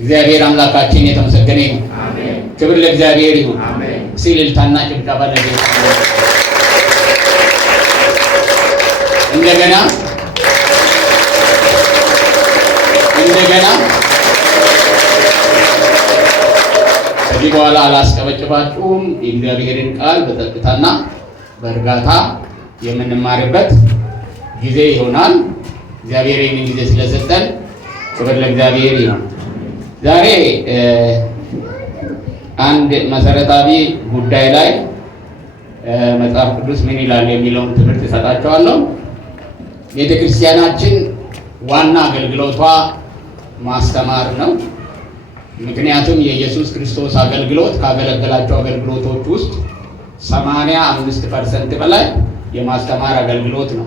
እግዚአብሔር አምላካችን የተመሰገነ ይሁን። አሜን። ክብር ለእግዚአብሔር ይሁን። አሜን። ሲልልታና ጭብጨባ ለጌታ። እንደገና ከዚህ በኋላ አላስቀበጭባችሁም። የእግዚአብሔርን ቃል በጸጥታና በእርጋታ የምንማርበት ጊዜ ይሆናል። እግዚአብሔር ይህንን ጊዜ ስለሰጠን ክብር ለእግዚአብሔር ይሁን። ዛሬ አንድ መሰረታዊ ጉዳይ ላይ መጽሐፍ ቅዱስ ምን ይላል የሚለውን ትምህርት እሰጣቸዋለሁ። ቤተ ክርስቲያናችን ዋና አገልግሎቷ ማስተማር ነው። ምክንያቱም የኢየሱስ ክርስቶስ አገልግሎት ካገለገላቸው አገልግሎቶች ውስጥ 85% በላይ የማስተማር አገልግሎት ነው።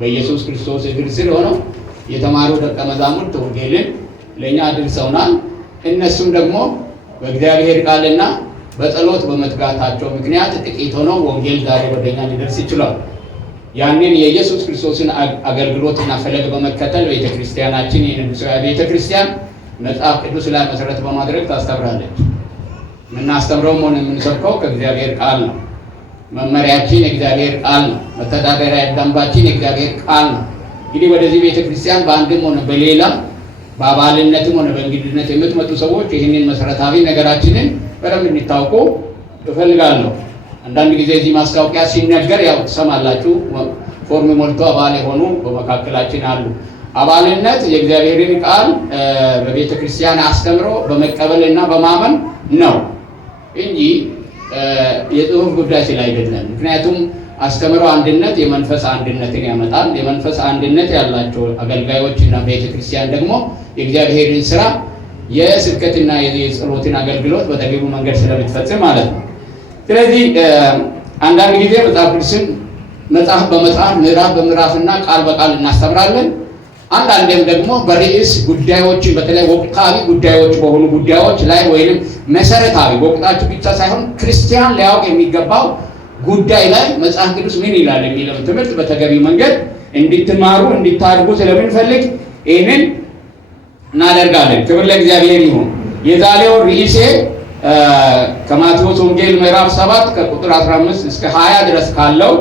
በኢየሱስ ክርስቶስ እግር ስር ሆነው የተማሩ ደቀ መዛሙርት ወንጌልን ለእኛ አድርሰውናል። እነሱም ደግሞ በእግዚአብሔር ቃልና በጸሎት በመትጋታቸው ምክንያት ጥቂት ሆነው ወንጌል ዛሬ ወደኛ ሊደርስ ይችላል። ያንን የኢየሱስ ክርስቶስን አገልግሎትና ፈለግ በመከተል ቤተክርስቲያናችን የንጉሳዊ ቤተክርስቲያን መጽሐፍ ቅዱስ ላይ መሰረት በማድረግ ታስተምራለች። የምናስተምረውም ሆነ የምንሰብከው ከእግዚአብሔር ቃል ነው። መመሪያችን የእግዚአብሔር ቃል ነው። መተዳደሪያ ደንባችን የእግዚአብሔር ቃል ነው። እንግዲህ ወደዚህ ቤተክርስቲያን በአንድም ሆነ በሌላ በአባልነትም ሆነ በእንግድነት የምትመጡ ሰዎች ይህንን መሰረታዊ ነገራችንን በደንብ እንድታውቁ እፈልጋለሁ። አንዳንድ ጊዜ እዚህ ማስታወቂያ ሲነገር ያው ትሰማላችሁ። ፎርም ሞልቶ አባል የሆኑ በመካከላችን አሉ። አባልነት የእግዚአብሔርን ቃል በቤተ ክርስቲያን አስተምሮ በመቀበልና በማመን ነው እንጂ የጽሁፍ ጉዳይ ስላይደለም። ምክንያቱም አስተምሮ አንድነት የመንፈስ አንድነትን ያመጣል። የመንፈስ አንድነት ያላቸው አገልጋዮችና ቤተ ክርስቲያን ደግሞ የእግዚአብሔርን ስራ የስብከትና የጸሎትን አገልግሎት በተገቢው መንገድ ስለምትፈጽም ማለት ነው። ስለዚህ አንዳንድ ጊዜ መጽሐፍ ቅዱስን መጽሐፍ በመጽሐፍ ምዕራፍ በምዕራፍና ቃል በቃል እናስተምራለን። አንዳንዴም ደግሞ በርዕስ ጉዳዮችን በተለይ ወቅታዊ ጉዳዮች በሆኑ ጉዳዮች ላይ ወይንም መሰረታዊ ወቅታችሁ ብቻ ሳይሆን ክርስቲያን ሊያውቅ የሚገባው ጉዳይ ላይ መጽሐፍ ቅዱስ ምን ይላል የሚለው ትምህርት በተገቢው መንገድ እንድትማሩ እንድታድጉ ስለምንፈልግ ይህንን እናደርጋለን። ክብር ለእግዚአብሔር ይሁን። የዛሬው ርዕሴ ከማቴዎስ ወንጌል ምዕራፍ 7 ከቁጥር 15 እስከ 20 ድረስ ካለው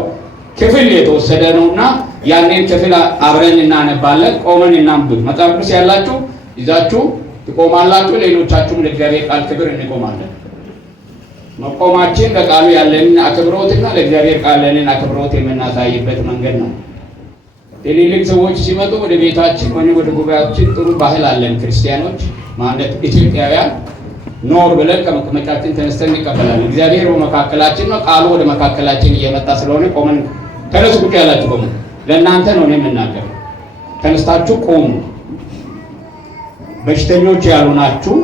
ክፍል የተወሰደ ነውና ያንን ክፍል አብረን እናነባለን። ቆመን እናንብብ። መጽሐፍ ቅዱስ ያላችሁ ይዛችሁ ትቆማላችሁ። ሌሎቻችሁም ለእግዚአብሔር ቃል ክብር እንቆማለን። መቆማችን ለቃሉ ያለንን አክብሮትና ለእግዚአብሔር ቃል ያለንን አክብሮት የምናሳይበት መንገድ ነው። ትልልቅ ሰዎች ሲመጡ ወደ ቤታችን ወይ ወደ ጉባኤያችን ጥሩ ባህል አለን። ክርስቲያኖች ማለት ኢትዮጵያውያን ኖር ብለን ከመቀመጫችን ተነስተን እንቀበላለን። እግዚአብሔር በመካከላችን ነው። ቃሉ ወደ መካከላችን እየመጣ ስለሆነ ቆመን ተነሱ። ቁጭ ያላችሁ ቆሙ። ለእናንተ ነው የምናገረው። ተነስታችሁ ቆሙ። በሽተኞች ያልሆናችሁ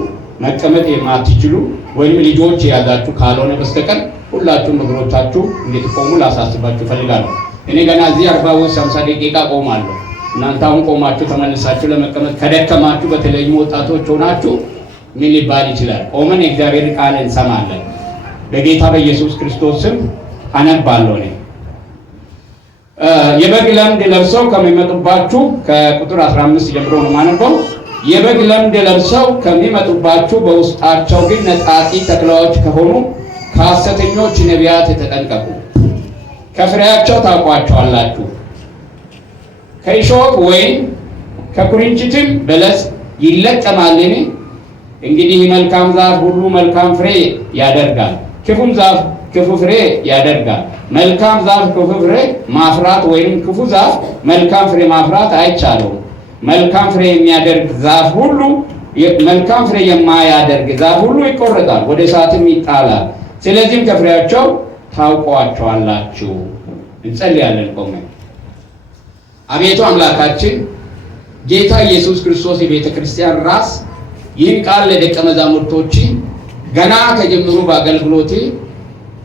መቀመጥ የማትችሉ ወይም ልጆች የያዛችሁ ካልሆነ በስተቀር ሁላችሁም እግሮቻችሁ እንድትቆሙ ላሳስባችሁ ፈልጋለሁ። እኔ ገና እዚህ 40-50 ደቂቃ ቆማለሁ። እናንተ አሁን ቆማችሁ ተመልሳችሁ ለመቀመጥ ከደከማችሁ በተለይም ወጣቶች ሆናችሁ ምን ሊባል ይችላል? ቆመን የእግዚአብሔር ቃል እንሰማለን። በጌታ በኢየሱስ ክርስቶስ ስም አነባለሁ። እኔ የበግ ለምድ ለብሰው ከሚመጡባችሁ ከቁጥር 15 ጀምሮ ነው የማነበው። የበግ ለምድ ለብሰው ከሚመጡባችሁ በውስጣቸው ግን ነጣቂ ተኩላዎች ከሆኑ ከሐሰተኞች ነቢያት ተጠንቀቁ። ከፍሬያቸው ታውቋቸዋላችሁ። ከእሾህ ወይን ከኩርንችትም በለስ ይለቀማልን? እንግዲህ መልካም ዛፍ ሁሉ መልካም ፍሬ ያደርጋል፣ ክፉም ዛፍ ክፉ ፍሬ ያደርጋል። መልካም ዛፍ ክፉ ፍሬ ማፍራት ወይም ክፉ ዛፍ መልካም ፍሬ ማፍራት አይቻለውም። መልካም ፍሬ የሚያደርግ ዛፍ ሁሉ መልካም ፍሬ የማያደርግ ዛፍ ሁሉ ይቆረጣል፣ ወደ እሳትም ይጣላል። ስለዚህም ከፍሬያቸው ታውቋቸዋላችሁ። እንጸልያለን ቆመን። አቤቱ አምላካችን ጌታ ኢየሱስ ክርስቶስ የቤተ ክርስቲያን ራስ ይህን ቃል ለደቀ መዛሙርቶች ገና ከጀምሩ በአገልግሎቴ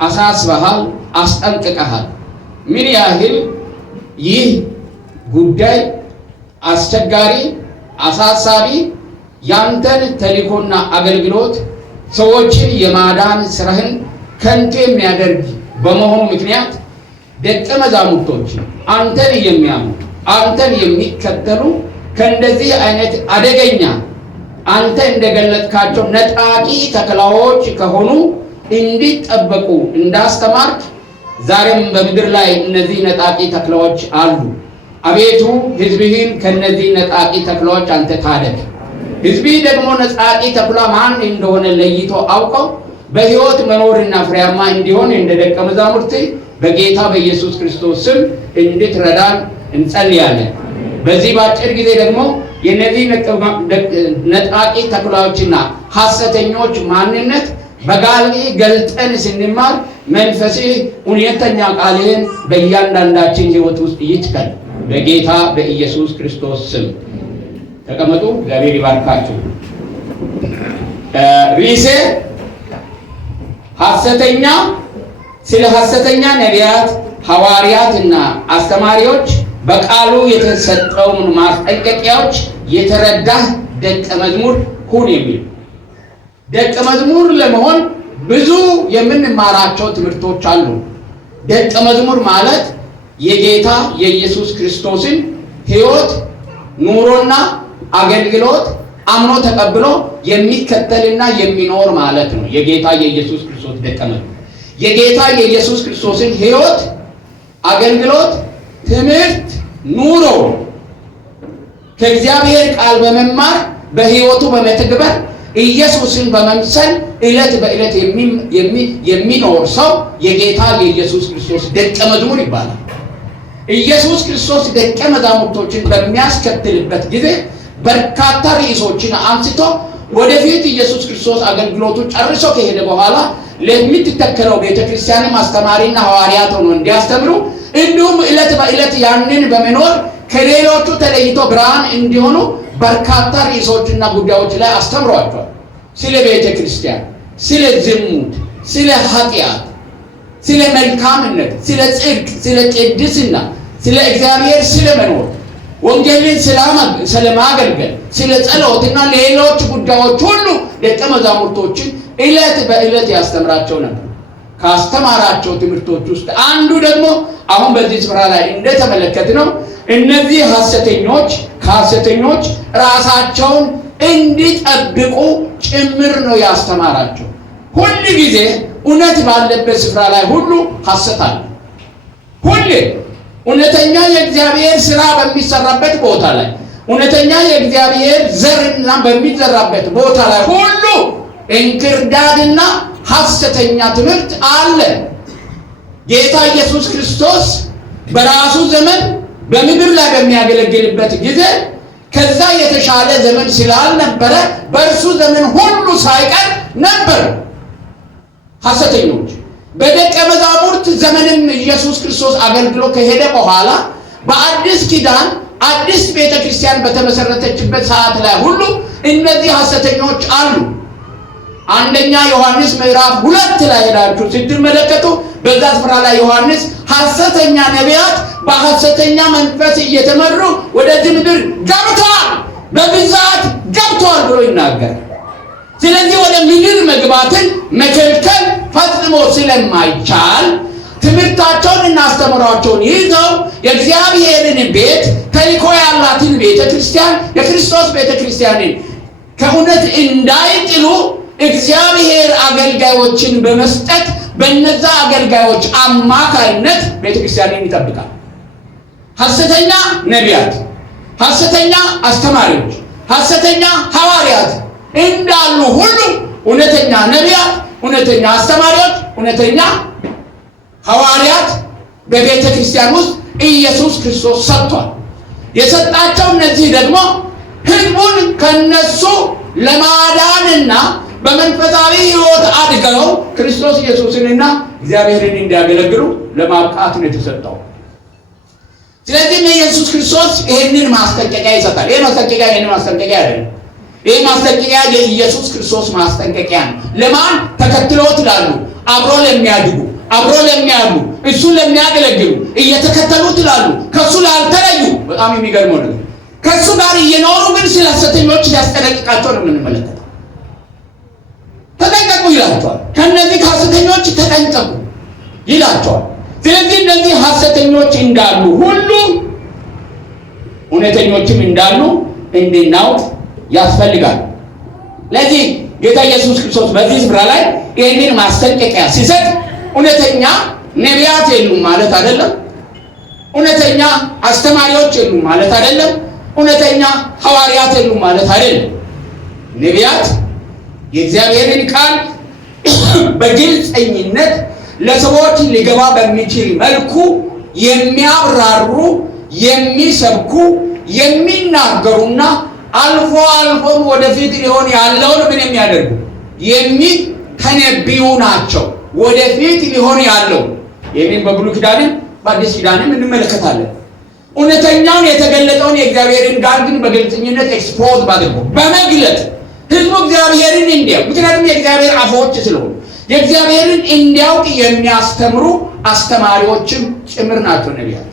አሳስበሃል፣ አስጠንቅቀሃል። ምን ያህል ይህ ጉዳይ አስቸጋሪ፣ አሳሳቢ ያንተን ተልእኮና አገልግሎት ሰዎችን የማዳን ስራህን ከንቱ የሚያደርግ በመሆኑ ምክንያት ደቀ መዛሙርቶች አንተን የሚያምኑ አንተን የሚከተሉ ከእንደዚህ አይነት አደገኛ አንተ እንደገለጥካቸው ነጣቂ ተኩላዎች ከሆኑ እንዲጠበቁ እንዳስተማርክ ዛሬም በምድር ላይ እነዚህ ነጣቂ ተኩላዎች አሉ። አቤቱ ሕዝብህን ከነዚህ ነጣቂ ተኩላዎች አንተ ታደግ። ሕዝብህ ደግሞ ነጣቂ ተኩላ ማን እንደሆነ ለይቶ አውቀው በሕይወት መኖርና ፍሬያማ እንዲሆን እንደ ደቀ መዛሙርት በጌታ በኢየሱስ ክርስቶስ ስም እንድትረዳን እንጸልያለን። በዚህ በአጭር ጊዜ ደግሞ የነዚህ ነጣቂ ተኩላዎችና ሐሰተኞች ማንነት በጋል ገልጠን ስንማር መንፈስህ እውነተኛ ቃልህን በእያንዳንዳችን ሕይወት ውስጥ ይትከል በጌታ በኢየሱስ ክርስቶስ ስም። ተቀመጡ። እግዚአብሔር ይባርካችሁ። ርዕሴ ሐሰተኛ ስለ ሐሰተኛ ነቢያት ሐዋርያትና አስተማሪዎች በቃሉ የተሰጠውን ማስጠንቀቂያዎች የተረዳህ ደቀ መዝሙር ሁን የሚል። ደቀ መዝሙር ለመሆን ብዙ የምንማራቸው ትምህርቶች አሉ። ደቀ መዝሙር ማለት የጌታ የኢየሱስ ክርስቶስን ሕይወት ኑሮና አገልግሎት አምኖ ተቀብሎ የሚከተልና የሚኖር ማለት ነው። የጌታ የኢየሱስ ክርስቶስ ደቀ መዝሙር የጌታ የኢየሱስ ክርስቶስን ሕይወት፣ አገልግሎት፣ ትምህርት፣ ኑሮ ከእግዚአብሔር ቃል በመማር በሕይወቱ በመተግበር ኢየሱስን በመምሰል ዕለት በዕለት የሚኖር ሰው የጌታ የኢየሱስ ክርስቶስ ደቀ መዝሙር ይባላል። ኢየሱስ ክርስቶስ ደቀ መዛሙርቶችን በሚያስከትልበት ጊዜ በርካታ ርዕሶችን አንስቶ ወደፊት ኢየሱስ ክርስቶስ አገልግሎቱ ጨርሶ ከሄደ በኋላ ለምትተከለው ቤተክርስቲያንም አስተማሪና ሐዋርያት ሆኖ እንዲያስተምሩ እንዲሁም ዕለት በዕለት ያንን በመኖር ከሌሎቹ ተለይቶ ብርሃን እንዲሆኑ በርካታ ርዕሶችና ጉዳዮች ላይ አስተምሯቸዋል። ስለ ቤተክርስቲያን፣ ስለ ዝሙት፣ ስለ ኃጢአት፣ ስለ መልካምነት፣ ስለ ጽድቅ፣ ስለ ቅድስና፣ ስለ እግዚአብሔር ስለ መኖር፣ ወንጌልን ስለማገልገል፣ ስለ ጸሎትና ሌሎች ጉዳዮች ሁሉ ደቀ መዛሙርቶችን ዕለት በዕለት ያስተምራቸው ነበር። ካስተማራቸው ትምህርቶች ውስጥ አንዱ ደግሞ አሁን በዚህ ስፍራ ላይ እንደተመለከትነው እነዚህ ሐሰተኞች ራሳቸውን እንዲጠብቁ ጭምር ነው ያስተማራቸው። ሁል ጊዜ እውነት ባለበት ስፍራ ላይ ሁሉ ሐሰት አለ። ሁሌ እውነተኛ የእግዚአብሔር ሥራ በሚሰራበት ቦታ ላይ እውነተኛ የእግዚአብሔር ዘርና በሚዘራበት ቦታ ላይ ሁሉ እንክርዳድና ሐሰተኛ ትምህርት አለ። ጌታ ኢየሱስ ክርስቶስ በራሱ ዘመን በምድር ላይ በሚያገለግልበት ጊዜ ከዛ የተሻለ ዘመን ስላልነበረ በእርሱ ዘመን ሁሉ ሳይቀር ነበር ሐሰተኞች። በደቀ መዛሙርት ዘመንም ኢየሱስ ክርስቶስ አገልግሎ ከሄደ በኋላ በአዲስ ኪዳን አዲስ ቤተክርስቲያን በተመሰረተችበት ሰዓት ላይ ሁሉ እነዚህ ሐሰተኞች አሉ። አንደኛ ዮሐንስ ምዕራፍ 2 ላይ ሄዳችሁ ስትመለከቱ በዛ ስፍራ ላይ ዮሐንስ ሐሰተኛ ነቢያት በሐሰተኛ መንፈስ እየተመሩ ወደዚህ ምድር ገብተዋል፣ በብዛት ገብተዋል ብሎ ይናገራል። ስለዚህ ወደ ምድር መግባትን መከልከል ፈጽሞ ስለማይቻል ትምህርታቸውን እና አስተምሯቸውን ይዘው የእግዚአብሔርን ቤት ተልእኮ ያላትን ቤተክርስቲያን የክርስቶስ ቤተክርስቲያንን ከእውነት እንዳይጥሉ እግዚአብሔር አገልጋዮችን በመስጠት በእነዛ አገልጋዮች አማካይነት ቤተክርስቲያንን ይጠብቃል። ሐሰተኛ ነቢያት፣ ሐሰተኛ አስተማሪዎች፣ ሐሰተኛ ሐዋርያት እንዳሉ ሁሉ እውነተኛ ነቢያት፣ እውነተኛ አስተማሪዎች፣ እውነተኛ ሐዋርያት በቤተ ክርስቲያን ውስጥ ኢየሱስ ክርስቶስ ሰጥቷል። የሰጣቸው እነዚህ ደግሞ ሕዝቡን ከነሱ ለማዳንና በመንፈሳዊ ሕይወት አድገው ክርስቶስ ኢየሱስንና እግዚአብሔርን እንዲያገለግሉ ለማብቃት ነው የተሰጠው። ስለዚህ ኢየሱስ ክርስቶስ ይህንን ማስጠንቀቂያ ይሰጣል። ይህ ማስጠንቀቂያ አይደለም። ይህ ማስጠንቀቂያ የኢየሱስ ክርስቶስ ማስጠንቀቂያ ነው። ለማን ተከትሎት ላሉ፣ አብሮ ለሚያድጉ፣ አብሮ ለሚያሉ፣ እሱ ለሚያገለግሉ፣ እየተከተሉት ላሉ፣ ከሱ ላልተለዩ። በጣም የሚገርመው ነገር ከሱ ጋር እየኖሩ ግን ስለ ሐሰተኞች ሲያስጠነቅቃቸው ነው የምንመለከተው። ተጠንቀቁ ይላቸዋል። ከነዚህ ሐሰተኞች ተጠንቀቁ ይላቸዋል። ስለዚህ እነዚህ ሐሰተኞች እንዳሉ ሁሉ እውነተኞችም እንዳሉ እንድናውቅ ያስፈልጋል። ለዚህ ጌታ ኢየሱስ ክርስቶስ በዚህ ስፍራ ላይ ይህንን ማስጠንቀቂያ ሲሰጥ እውነተኛ ነቢያት የሉም ማለት አይደለም። እውነተኛ አስተማሪዎች የሉም ማለት አይደለም። እውነተኛ ሐዋርያት የሉም ማለት አይደለም። ነቢያት የእግዚአብሔርን ቃል በግልጽኝነት ለሰዎች ሊገባ በሚችል መልኩ የሚያብራሩ፣ የሚሰብኩ፣ የሚናገሩና አልፎ አልፎም ወደፊት ሊሆን ያለውን ምን የሚያደርጉ የሚተነብዩ ናቸው። ወደፊት ሊሆን ያለው ይህንን በብሉይ ኪዳንም በአዲስ ኪዳንም እንመለከታለን። እውነተኛውን የተገለጠውን የእግዚአብሔርን ቃል ግን በግልጽኝነት ኤክስፖዝ ባድርጎ በመግለጥ ህዝቡ እግዚአብሔርን እንዲያውቅ፣ ምክንያቱም የእግዚአብሔር አፎች ስለሆኑ የእግዚአብሔርን እንዲያውቅ የሚያስተምሩ አስተማሪዎችም ጭምር ናቸው ነቢያት።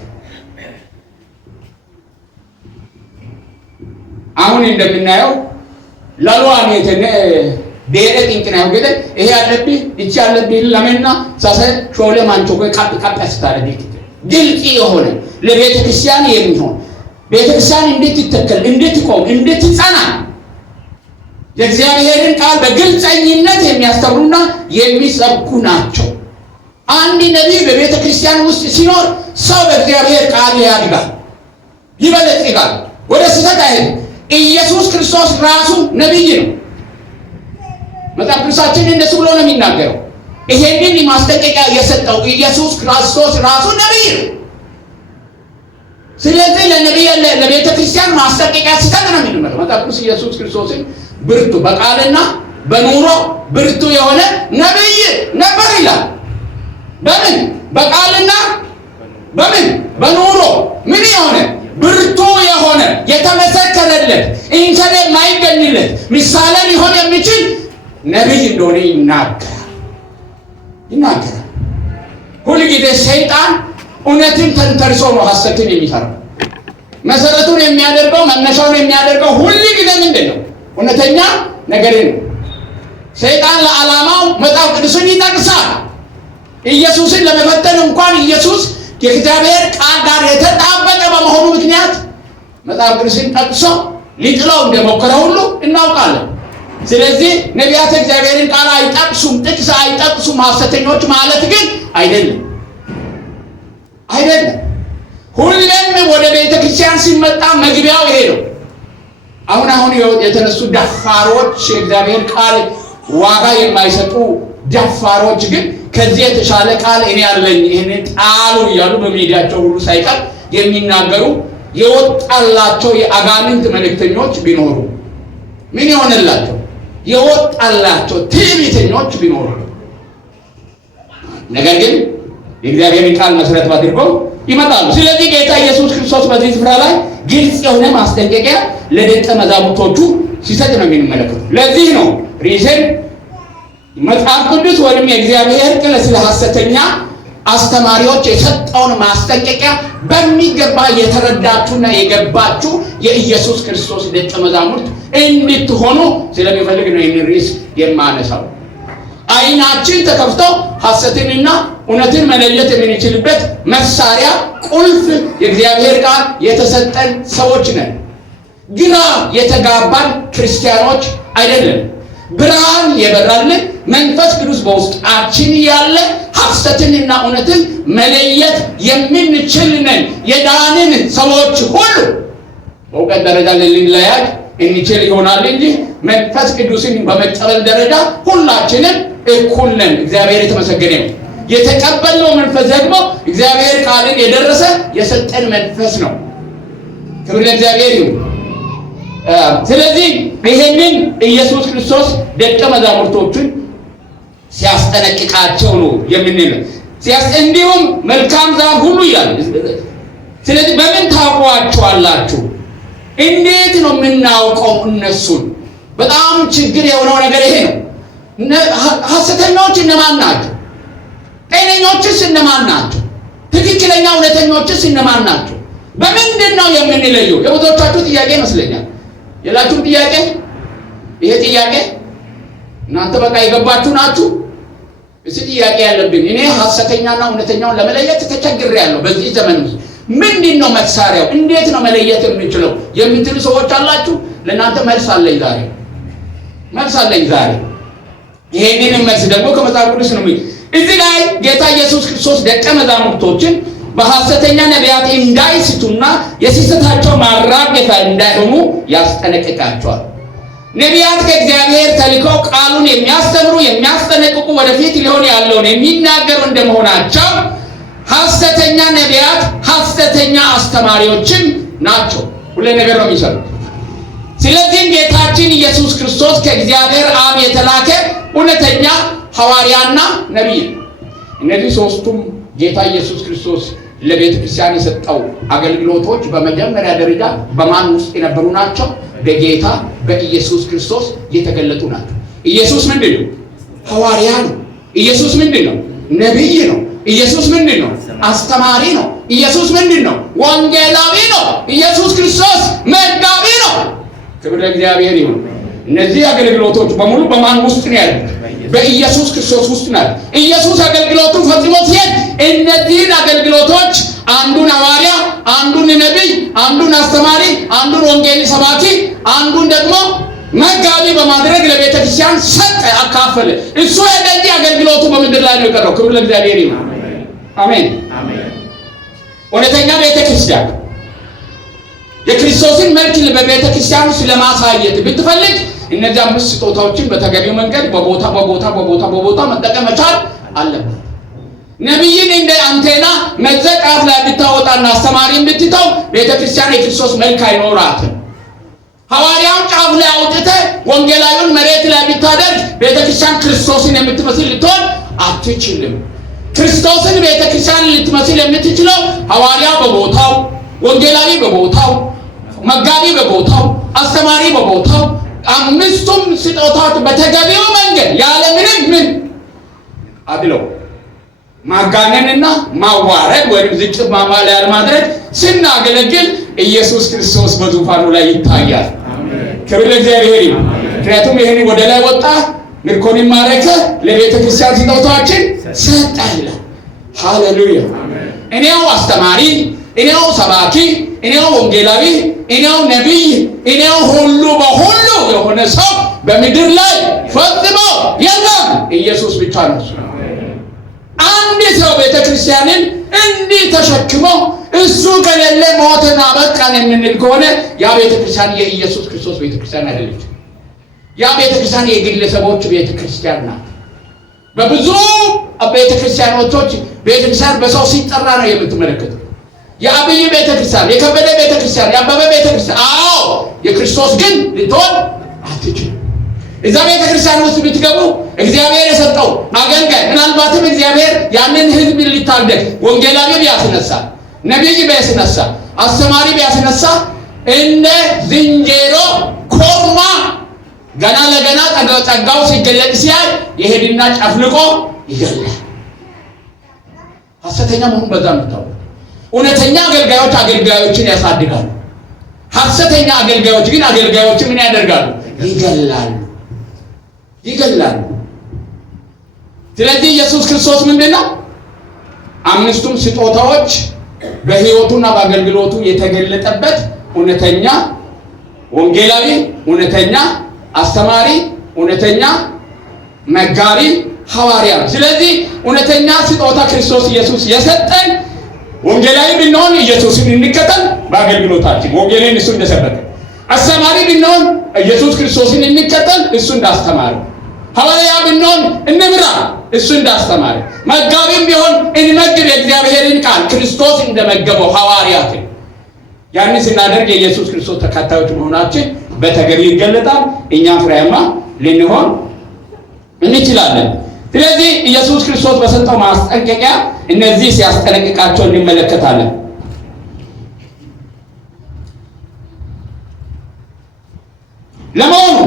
አሁን እንደምናየው ላሏን የተነ ዴረት እንክናው ገደ ይሄ ያለብህ እቺ ያለብህ ለምንና ሳሰ ሾለ ማንቾ ካፕ ያስታረግ ግልጽ የሆነ ለቤተ ክርስቲያን የሚሆን ቤተ ክርስቲያን እንድትተከል፣ እንድትቆም፣ እንድትጸና የእግዚአብሔርን ቃል በግልጽኝነት የሚያስተምሩና የሚሰብኩ ናቸው። አንድ ነቢይ በቤተ ክርስቲያን ውስጥ ሲኖር ሰው በእግዚአብሔር ቃል ያድጋል፣ ይበለጽጋል፣ ወደ ስህተት አይሄድም። ኢየሱስ ክርስቶስ ራሱ ነቢይ ነው። መጽሐፍ ቅዱሳችን እንደሱ ብሎ ነው የሚናገረው። ይሄንን ማስጠንቀቂያ የሰጠው ኢየሱስ ክርስቶስ ራሱ ነቢይ ነው። ስለዚህ ለነቢይ ለቤተ ክርስቲያን ማስጠንቀቂያ ሲሰጥ ነው የሚመጣው። መጽሐፍ ቅዱስ ኢየሱስ ክርስቶስን ብርቱ በቃልና በኑሮ ብርቱ የሆነ ነቢይ ነበር ይላል። በምን በቃልና በምን በኑሮ ምን የሆነ ብርቱ የሆነ የተመሰከረለት እንከን የማይገኝለት ምሳሌ ሊሆን የሚችል ነቢይ እንደሆነ ይናገራል። ሁልጊዜ ሰይጣን እውነትን ተንተርሶ ነው ሐሰትን የሚሰራው። መሰረቱን የሚያደርገው መነሻውን የሚያደርገው ሁልጊዜ ምንድን ነው? እውነተኛ ነገር ነው። ሰይጣን ለዓላማው መጽሐፍ ቅዱስን ይጠቅሳል። ኢየሱስን ለመፈተን እንኳን ኢየሱስ የእግዚአብሔር ቃል ጋር የተጣበቀ በመሆኑ ምክንያት መጽሐፍ ቅዱስን ጠቅሶ ሊጥለው እንደሞከረ ሁሉ እናውቃለን። ስለዚህ ነቢያት እግዚአብሔርን ቃል አይጠቅሱም፣ ጥቅስ አይጠቅሱም ሐሰተኞች ማለት ግን አይደለም። ሁሌም ወደ ቤተ ክርስቲያን ሲመጣ መግቢያው ይሄ ነው። አሁን የተነሱ ደፋሮች የእግዚአብሔር ቃል ዋጋ የማይሰጡ ደፋሮች ግን ከዚህ የተሻለ ቃል እኔ ያለኝ ይሄንን ጣሉ እያሉ በሚዲያቸው ሁሉ ሳይቀር የሚናገሩ የወጣላቸው የአጋንንት መልእክተኞች ቢኖሩ ምን ይሆንላቸው? የወጣላቸው ትዕቢተኞች ቢኖሩ። ነገር ግን የእግዚአብሔርን ቃል መሰረት አድርገው ይመጣሉ። ስለዚህ ጌታ ኢየሱስ ክርስቶስ በዚህ ስፍራ ላይ ግልጽ የሆነ ማስጠንቀቂያ ለደቀ መዛሙርቶቹ ሲሰጥ ነው የምንመለከተው። ለዚህ ነው ሪዘን መጽሐፍ ቅዱስ ወይም የእግዚአብሔር ቃል ስለ ሐሰተኛ አስተማሪዎች የሰጠውን ማስጠንቀቂያ በሚገባ የተረዳችሁና የገባችሁ የኢየሱስ ክርስቶስ ደቀ መዛሙርት እንድትሆኑ ስለሚፈልግ ነው ይህን ርዕስ የማነሳው። አይናችን ተከፍቶ ሐሰትንና እውነትን መለየት የምንችልበት መሳሪያ ቁልፍ የእግዚአብሔር ቃል የተሰጠን ሰዎች ነን። ግራ የተጋባን ክርስቲያኖች አይደለም። ብርሃን የበራልን መንፈስ ቅዱስ በውስጣችን ያለ ሐሰትንና እውነትን መለየት የምንችል ነን። የዳንን ሰዎች ሁሉ በእውቀት ደረጃ ልንለያይ እንችል ይሆናል እንጂ መንፈስ ቅዱስን በመቀበል ደረጃ ሁላችንም እኩል ነን። እግዚአብሔር የተመሰገነ ነው። የተቀበልነው መንፈስ ደግሞ እግዚአብሔር ቃልን የደረሰ የሰጠን መንፈስ ነው። ክብር ለእግዚአብሔር ይሁን። ስለዚህ ይሄንን ኢየሱስ ክርስቶስ ደቀ መዛሙርቶቹን ሲያስጠነቅቃቸው ነው የምንለው። እንዲሁም መልካም ዛፍ ሁሉ ይላል። ስለዚህ በምን ታውቋቸዋላችሁ? እንዴት ነው የምናውቀው እነሱን? በጣም ችግር የሆነው ነገር ይሄ ነው። ሐሰተኞች እነማን ናቸው? ጤነኞችስ እነማን ናቸው? ትክክለኛ እውነተኞችስ እነማን ናቸው? በምንድን ነው የምንለየው? የብዙዎቻችሁ ጥያቄ ይመስለኛል። የላችሁም ጥያቄ ይሄ ጥያቄ እናንተ በቃ የገባችሁ ናችሁ። እዚህ ጥያቄ ያለብኝ እኔ ሐሰተኛና እውነተኛውን ለመለየት ተቸግሬያለሁ። በዚህ ዘመን ውስጥ ምንድን ነው መሳሪያው? እንዴት ነው መለየት የምንችለው የምትሉ ሰዎች አላችሁ። ለእናንተ መልስ አለኝ ዛሬ። መልስ አለኝ ዛሬ። ይሄንን መልስ ደግሞ ከመጽሐፍ ቅዱስ ነው። እዚህ ላይ ጌታ ኢየሱስ ክርስቶስ ደቀ መዛሙርቶችን በሐሰተኛ ነቢያት እንዳይስቱና የስህተታቸው ማራገፊያ እንዳይሆኑ ያስጠነቅቃቸዋል። ነቢያት ከእግዚአብሔር ተልከው ቃሉን የሚያስተምሩ የሚያስጠነቅቁ ወደፊት ሊሆን ያለውን የሚናገሩ እንደመሆናቸው ሐሰተኛ ነቢያት ሐሰተኛ አስተማሪዎችም ናቸው። ሁለት ነገር ነው የሚሰሩት። ስለዚህ ጌታችን ኢየሱስ ክርስቶስ ከእግዚአብሔር አብ የተላከ እውነተኛ ሐዋርያና ነቢይ። እነዚህ ሶስቱም ጌታ ኢየሱስ ክርስቶስ ለቤተ ክርስቲያን የሰጠው አገልግሎቶች በመጀመሪያ ደረጃ በማን ውስጥ የነበሩ ናቸው? በጌታ በኢየሱስ ክርስቶስ የተገለጡ ናቸው። ኢየሱስ ምንድን ነው? ሐዋርያ ነው። ኢየሱስ ምንድን ነው? ነቢይ ነው። ኢየሱስ ምንድን ነው? አስተማሪ ነው። ኢየሱስ ምንድን ነው? ወንጌላዊ ነው። ኢየሱስ ክርስቶስ መጋቢ ነው። ክብር ለእግዚአብሔር ይሁን። እነዚህ አገልግሎቶች በሙሉ በማን ውስጥ ነው ያሉት? በኢየሱስ ክርስቶስ ውስጥ ናቸው። ኢየሱስ አገልግሎቱን ፈጽሞ ሲሄድ እነዚህን አገልግሎቶች አንዱን ሐዋርያ፣ አንዱን ነቢይ፣ አንዱን አስተማሪ፣ አንዱን ወንጌል ሰባኪ፣ አንዱን ደግሞ መጋቢ በማድረግ ለቤተ ክርስቲያን ሰጠ፣ አካፈለ። እሱ እንደዚህ አገልግሎቱ በምድር ላይ ነው የቀረው። ክብር ለእግዚአብሔር ይሁን። አሜን። እውነተኛ ቤተ ክርስቲያን የክርስቶስን መልክ በቤተ ክርስቲያን ውስጥ ለማሳየት ብትፈልግ እነዚህ አምስት ስጦታዎችን በተገቢው መንገድ በቦታ መጠቀም መቻል አለበት። ነቢይን እንደ አንቴና መዘቃፍ ላይ ብታወጣና አስተማሪን ብትተው ቤተ ክርስቲያን የክርስቶስ መልክ አይኖራትም። ሐዋርያውን ጫፍ ላይ አውጥተህ ወንጌላዊውን መሬት ላይ ብታደርግ ቤተ ክርስቲያን ክርስቶስን የምትመስል ልትሆን አትችልም። ክርስቶስን ቤተ ክርስቲያን ልትመስል የምትችለው ሐዋርያ በቦታው፣ ወንጌላዊ በቦታው፣ መጋቢ በቦታው፣ አስተማሪ በቦታው፣ አምስቱም ስጦታዎች በተገቢው መንገድ ያለ ምንም አድለው ማጋነንና ማዋረድ ወይም ዝቅ ማማለል ማድረግ ስናገለግል ኢየሱስ ክርስቶስ በዙፋኑ ላይ ይታያል። ክብር ለእግዚአብሔር ይሁን። ምክንያቱም ይሄን ወደ ላይ ወጣ፣ ምርኮን ማረከ፣ ለቤተ ክርስቲያን ስጦታዎችን ሰጠ ይላል። ሃሌሉያ። እኔው አስተማሪ፣ እኔው ሰባኪ፣ እኔው ወንጌላዊ፣ እኔው ነቢይ፣ እኔው ሁሉ በሁሉ የሆነ ሰው በምድር ላይ ፈጽሞ የለም፣ ኢየሱስ ብቻ ነው። አንድ ሰው ቤተ ክርስቲያንን እንዲህ ተሸክሞ እሱ ከሌለ ሞትና በቃን የምንል ከሆነ ያ ቤተ ክርስቲያን የኢየሱስ ክርስቶስ ቤተ ክርስቲያን አይደለች። ያ ቤተ ክርስቲያን የግለሰቦች ቤተ ክርስቲያን ናት። በብዙ ቤተ ክርስቲያኖች ቤተ ክርስቲያን በሰው ሲጠራ ነው የምትመለከተው። የአብይ ቤተ ክርስቲያን፣ የከበደ ቤተ ክርስቲያን፣ የአበበ ቤተ ክርስቲያን፣ አዎ የክርስቶስ ግን ልትሆን አትችልም። እዛ ቤተ ክርስቲያን ውስጥ ብትገቡ እግዚአብሔር የሰጠው አገልጋይ ምናልባትም እግዚአብሔር ያንን ሕዝብ ሊታደግ ወንጌላዊ ቢያስነሳ፣ ነቢይ ቢያስነሳ፣ አስተማሪ ቢያስነሳ እንደ ዝንጀሮ ኮርማ ገና ለገና ጸጋው ሲገለጥ ሲያይ የሄድና ጨፍልቆ ይገላል። ሐሰተኛ መሆኑን በዛ ምታው። እውነተኛ አገልጋዮች አገልጋዮችን ያሳድጋሉ። ሐሰተኛ አገልጋዮች ግን አገልጋዮችን ምን ያደርጋሉ? ይገላሉ። ስለዚህ ኢየሱስ ክርስቶስ ምንድነው? አምስቱም ስጦታዎች በሕይወቱና በአገልግሎቱ የተገለጠበት እውነተኛ ወንጌላዊ፣ እውነተኛ አስተማሪ፣ እውነተኛ መጋቢ፣ ሐዋርያ። ስለዚህ እውነተኛ ስጦታ ክርስቶስ ኢየሱስ የሰጠን ወንጌላዊ ብንሆን ኢየሱስን እንከተል በአገልግሎታችን ወንጌልን እሱ እንደሰበከ፣ አስተማሪ ብንሆን ኢየሱስ ክርስቶስን እንከተል እሱ እንዳስተማረ፣ ሐዋርያ ብንሆን እንምራ እሱ እንዳስተማረ፣ መጋቢም ቢሆን እንመግብ የእግዚአብሔርን ቃል ክርስቶስ እንደመገበው ሐዋርያትን። ያን ስናደርግ የኢየሱስ ክርስቶስ ተከታዮች መሆናችን በተገቢ ይገለጣል። እኛም ፍሬያማ ልንሆን እንችላለን። ስለዚህ ኢየሱስ ክርስቶስ በሰጠው ማስጠንቀቂያ እነዚህ ሲያስጠነቅቃቸው እንመለከታለን። ለመሆኑ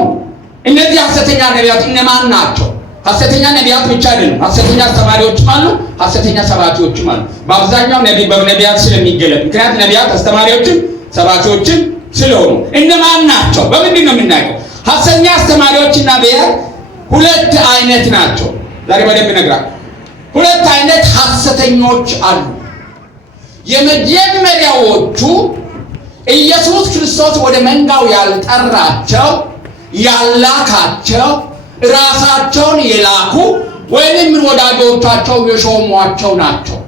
እነዚህ ሐሰተኛ ነቢያት እነማን ናቸው? ሐሰተኛ ነቢያት ብቻ አይደሉም። ሐሰተኛ አስተማሪዎችም አሉ፣ ሐሰተኛ ሰባኪዎችም አሉ። በአብዛኛው በነቢያት ስለሚገለጥ ምክንያት ነቢያት አስተማሪዎችም ሰባኪዎችም ስለሆኑ እነማን ናቸው? በምንድን ነው የምናውቀው? ሐሰተኛ አስተማሪዎችና ነቢያት ሁለት አይነት ናቸው። ዛሬ በደንብ እነግራለሁ። ሁለት አይነት ሐሰተኞች አሉ። የመጀመሪያዎቹ ኢየሱስ ክርስቶስ ወደ መንጋው ያልጠራቸው ያላካቸው ራሳቸውን የላኩ ወይንም ወዳጆቻቸው የሾሟቸው ናቸው።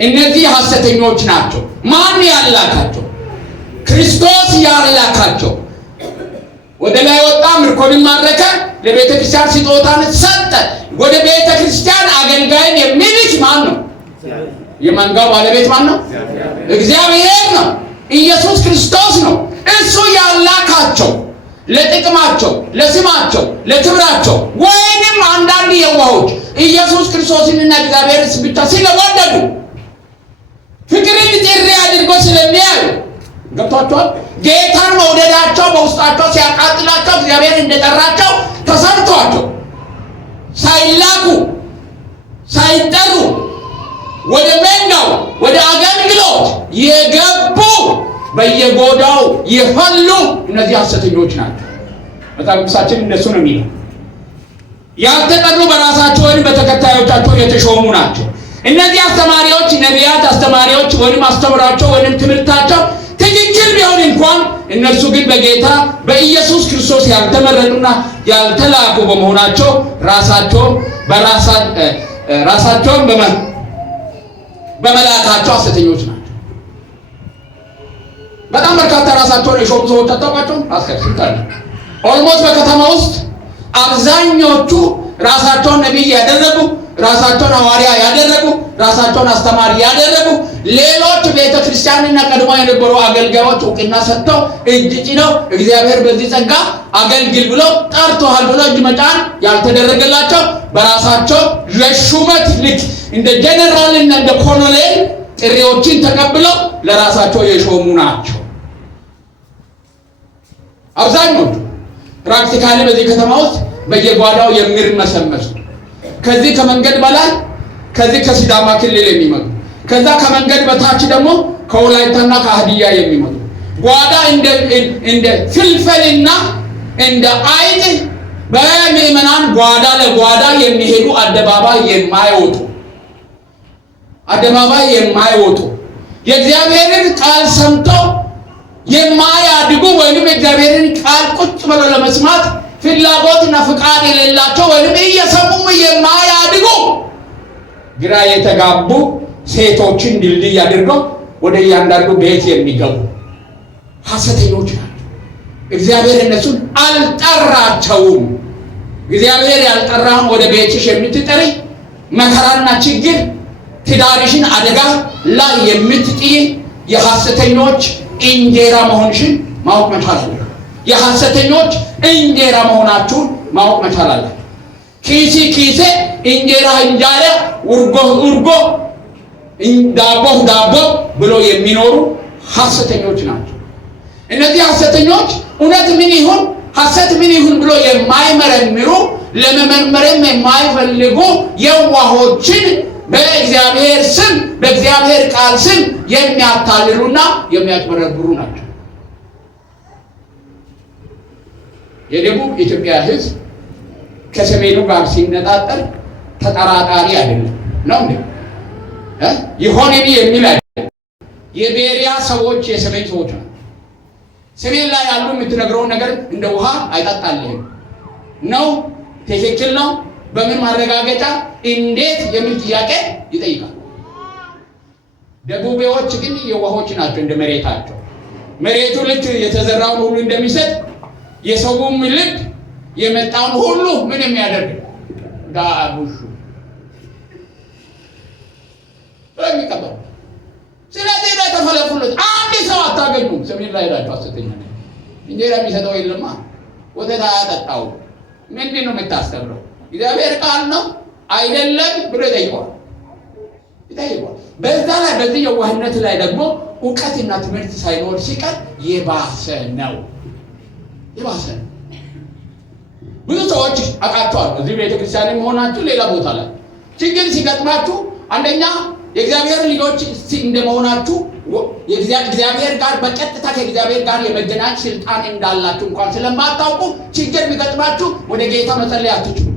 እነዚህ ሐሰተኞች ናቸው። ማን ያላካቸው? ክርስቶስ ያላካቸው። ወደ ላይ ወጣ፣ ምርኮን ማረከ፣ ለቤተ ክርስቲያን ስጦታን ሰጠ። ወደ ቤተ ክርስቲያን አገልጋይን የሚልክ ማን ነው? የመንጋው ባለቤት ማን ነው? እግዚአብሔር ነው። ኢየሱስ ክርስቶስ ነው። እሱ ያላካቸው ለጥቅማቸው፣ ለስማቸው፣ ለክብራቸው ወይንም አንዳንድ የዋሆች ኢየሱስ ክርስቶስንና እግዚአብሔርን ብቻ ስለወደዱ ፍቅርን ጥሪ አድርጎ ስለሚያዩ ገብቷቸዋል። ጌታን መውደዳቸው በውስጣቸው ሲያቃጥላቸው እግዚአብሔር እንደጠራቸው ተሰምቷቸው ሳይላኩ ሳይጠሩ ወደ መንጋው ወደ አገልግሎት የገቡ በየጎዳው የፈሉ እነዚህ ሐሰተኞች ናቸው። መጽሐፍ ቅዱሳችን እንደሱ ነው የሚለው። ያልተጠሩ በራሳቸው ወይም በተከታዮቻቸው የተሾሙ ናቸው። እነዚህ አስተማሪዎች፣ ነቢያት አስተማሪዎች ወይም አስተምራቸው ወይም ትምህርታቸው ትክክል ቢሆን እንኳን እነሱ ግን በጌታ በኢየሱስ ክርስቶስ ያልተመረጡና ያልተላኩ በመሆናቸው ራሳቸውን በመላካቸው ሐሰተኞች ናቸው። በጣም በርካታ ራሳቸውን የሾሙ ሰዎች አታውቋቸው? አስከፍታለሁ። ኦልሞስት በከተማ ውስጥ አብዛኞቹ ራሳቸውን ነቢይ ያደረጉ፣ ራሳቸውን ሐዋርያ ያደረጉ፣ ራሳቸውን አስተማሪ ያደረጉ፣ ሌሎች ቤተ ክርስቲያንና ቀድሞ የነበሩ አገልጋዮች እውቅና ሰጥተው እጅ ጭነው እግዚአብሔር በዚህ ጸጋ አገልግል ብሎ ጠርቶሃል ብሎ እጅ መጫን ያልተደረገላቸው በራሳቸው የሹመት ልክ እንደ ጀነራል እና እንደ ኮሎኔል ጥሪዎችን ተቀብለው ለራሳቸው የሾሙ ናቸው። አብዛኞቹ ፕራክቲካሊ በዚህ ከተማ ውስጥ በየጓዳው የሚርመሰመሱ ከዚህ ከመንገድ በላይ ከዚህ ከሲዳማ ክልል የሚመጡ ከዛ ከመንገድ በታች ደግሞ ከወላይታና ከሀዲያ የሚመጡ ጓዳ እንደ ፍልፈልና እንደ አይጥ በምዕመናን ጓዳ ለጓዳ የሚሄዱ አደባባይ የማይወጡ የእግዚአብሔርን ቃል ሰምተው የማያድጉ ወይንም የእግዚአብሔርን ቃል ቁጭ ብለው ለመስማት ፍላጎትና ፍቃድ የሌላቸው ወይንም እየሰሙም የማያድጉ ግራ የተጋቡ ሴቶችን ድልድይ አድርገው ወደ እያንዳንዱ ቤት የሚገቡ ሐሰተኞች ናቸው። እግዚአብሔር እነሱን አልጠራቸውም። እግዚአብሔር ያልጠራውን ወደ ቤትሽ የምትጠሪ መከራና ችግር ትዳርሽን አደጋ ላይ የምትጥይ የሐሰተኞች እንጀራ መሆንሽን ማወቅ መቻል አለ። የሐሰተኞች እንጀራ መሆናችሁን ማወቅ መቻል አለ። ኪሴ እንጀራ ውርጎ ዳቦ ብሎ የሚኖሩ ሐሰተኞች ናቸው። እነዚህ ሐሰተኞች እውነት ምን ይሁን ሐሰት ምን ይሁን ብሎ የማይመረምሩ ለመመርመርም የማይፈልጉ የዋሆችን በእግዚአብሔር ስም በእግዚአብሔር ቃል ስም የሚያታልሉና የሚያጭበረብሩ ናቸው። የደቡብ ኢትዮጵያ ሕዝብ ከሰሜኑ ጋር ሲነጣጠር ተጠራጣሪ አይደለም ነው እንዴ? ይሆን የሚል አይደለም። የቤሪያ ሰዎች የሰሜን ሰዎች ነው። ሰሜን ላይ ያሉ የምትነግረውን ነገር እንደ ውሃ አይጠጣልህም ነው። ትክክል ነው። በምን ማረጋገጫ እንዴት የሚል ጥያቄ ይጠይቃል። ደቡቤዎች ግን የዋሆች ናቸው። እንደ መሬታቸው መሬቱ ልክ የተዘራውን ሁሉ እንደሚሰጥ የሰውም ልብ የመጣውን ሁሉ ምን የሚያደርግ ዳቡሹ የሚቀበል። ስለዚህ ላይ ተፈለፉለት አንድ ሰው አታገኙም። ሰሜን ላይ ሄዳችሁ ሐሰተኛ ነው እንጀራ የሚሰጠው የለማ ወተት አያጠጣው። ምንድን ነው የምታስተምረው? እግዚአብሔር ቃል ነው አይደለም ብሎ ይጠይቋል። በዛ ላይ በዚህ የዋህነት ላይ ደግሞ እውቀትና ትምህርት ሳይኖር ሲቀር የባሰ ነው። ብዙ ሰዎች አቃተዋል። እዚህ ቤተክርስቲያን መሆናችሁ ሌላ ቦታ ላይ ችግር ሲገጥማችሁ አንደኛ የእግዚአብሔር ልጆች እንደመሆናችሁ የእግዚአብሔር ጋር በቀጥታ ከእግዚአብሔር ጋር የመገናኘት ስልጣን እንዳላችሁ እንኳን ስለማታውቁ ችግር ቢገጥማችሁ ወደ ጌታ መጸለይ አትችሉ።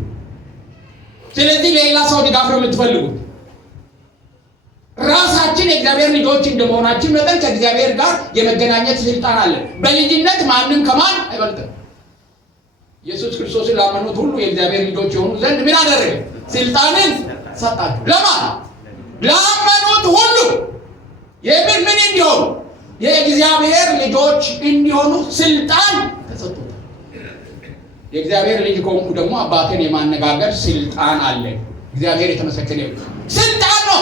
ስለዚህ ሌላ ሰው ድጋፍ ነው የምትፈልጉት። ራሳችን የእግዚአብሔር ልጆች እንደመሆናችን መጠን ከእግዚአብሔር ጋር የመገናኘት ስልጣን አለን። በልጅነት ማንም ከማን አይበልጥም። ኢየሱስ ክርስቶስን ላመኑት ሁሉ የእግዚአብሔር ልጆች የሆኑ ዘንድ ምን አደረገ? ስልጣንን ሰጣቸው። ለማን? ላመኑት ሁሉ ምን እንዲሆኑ? የእግዚአብሔር ልጆች እንዲሆኑ ስልጣን ተሰጥቶታል። የእግዚአብሔር ልጅ ከሆንኩ ደግሞ አባቴን የማነጋገር ስልጣን አለ። እግዚአብሔር የተመሰገነ ይሁን። ስልጣን ነው።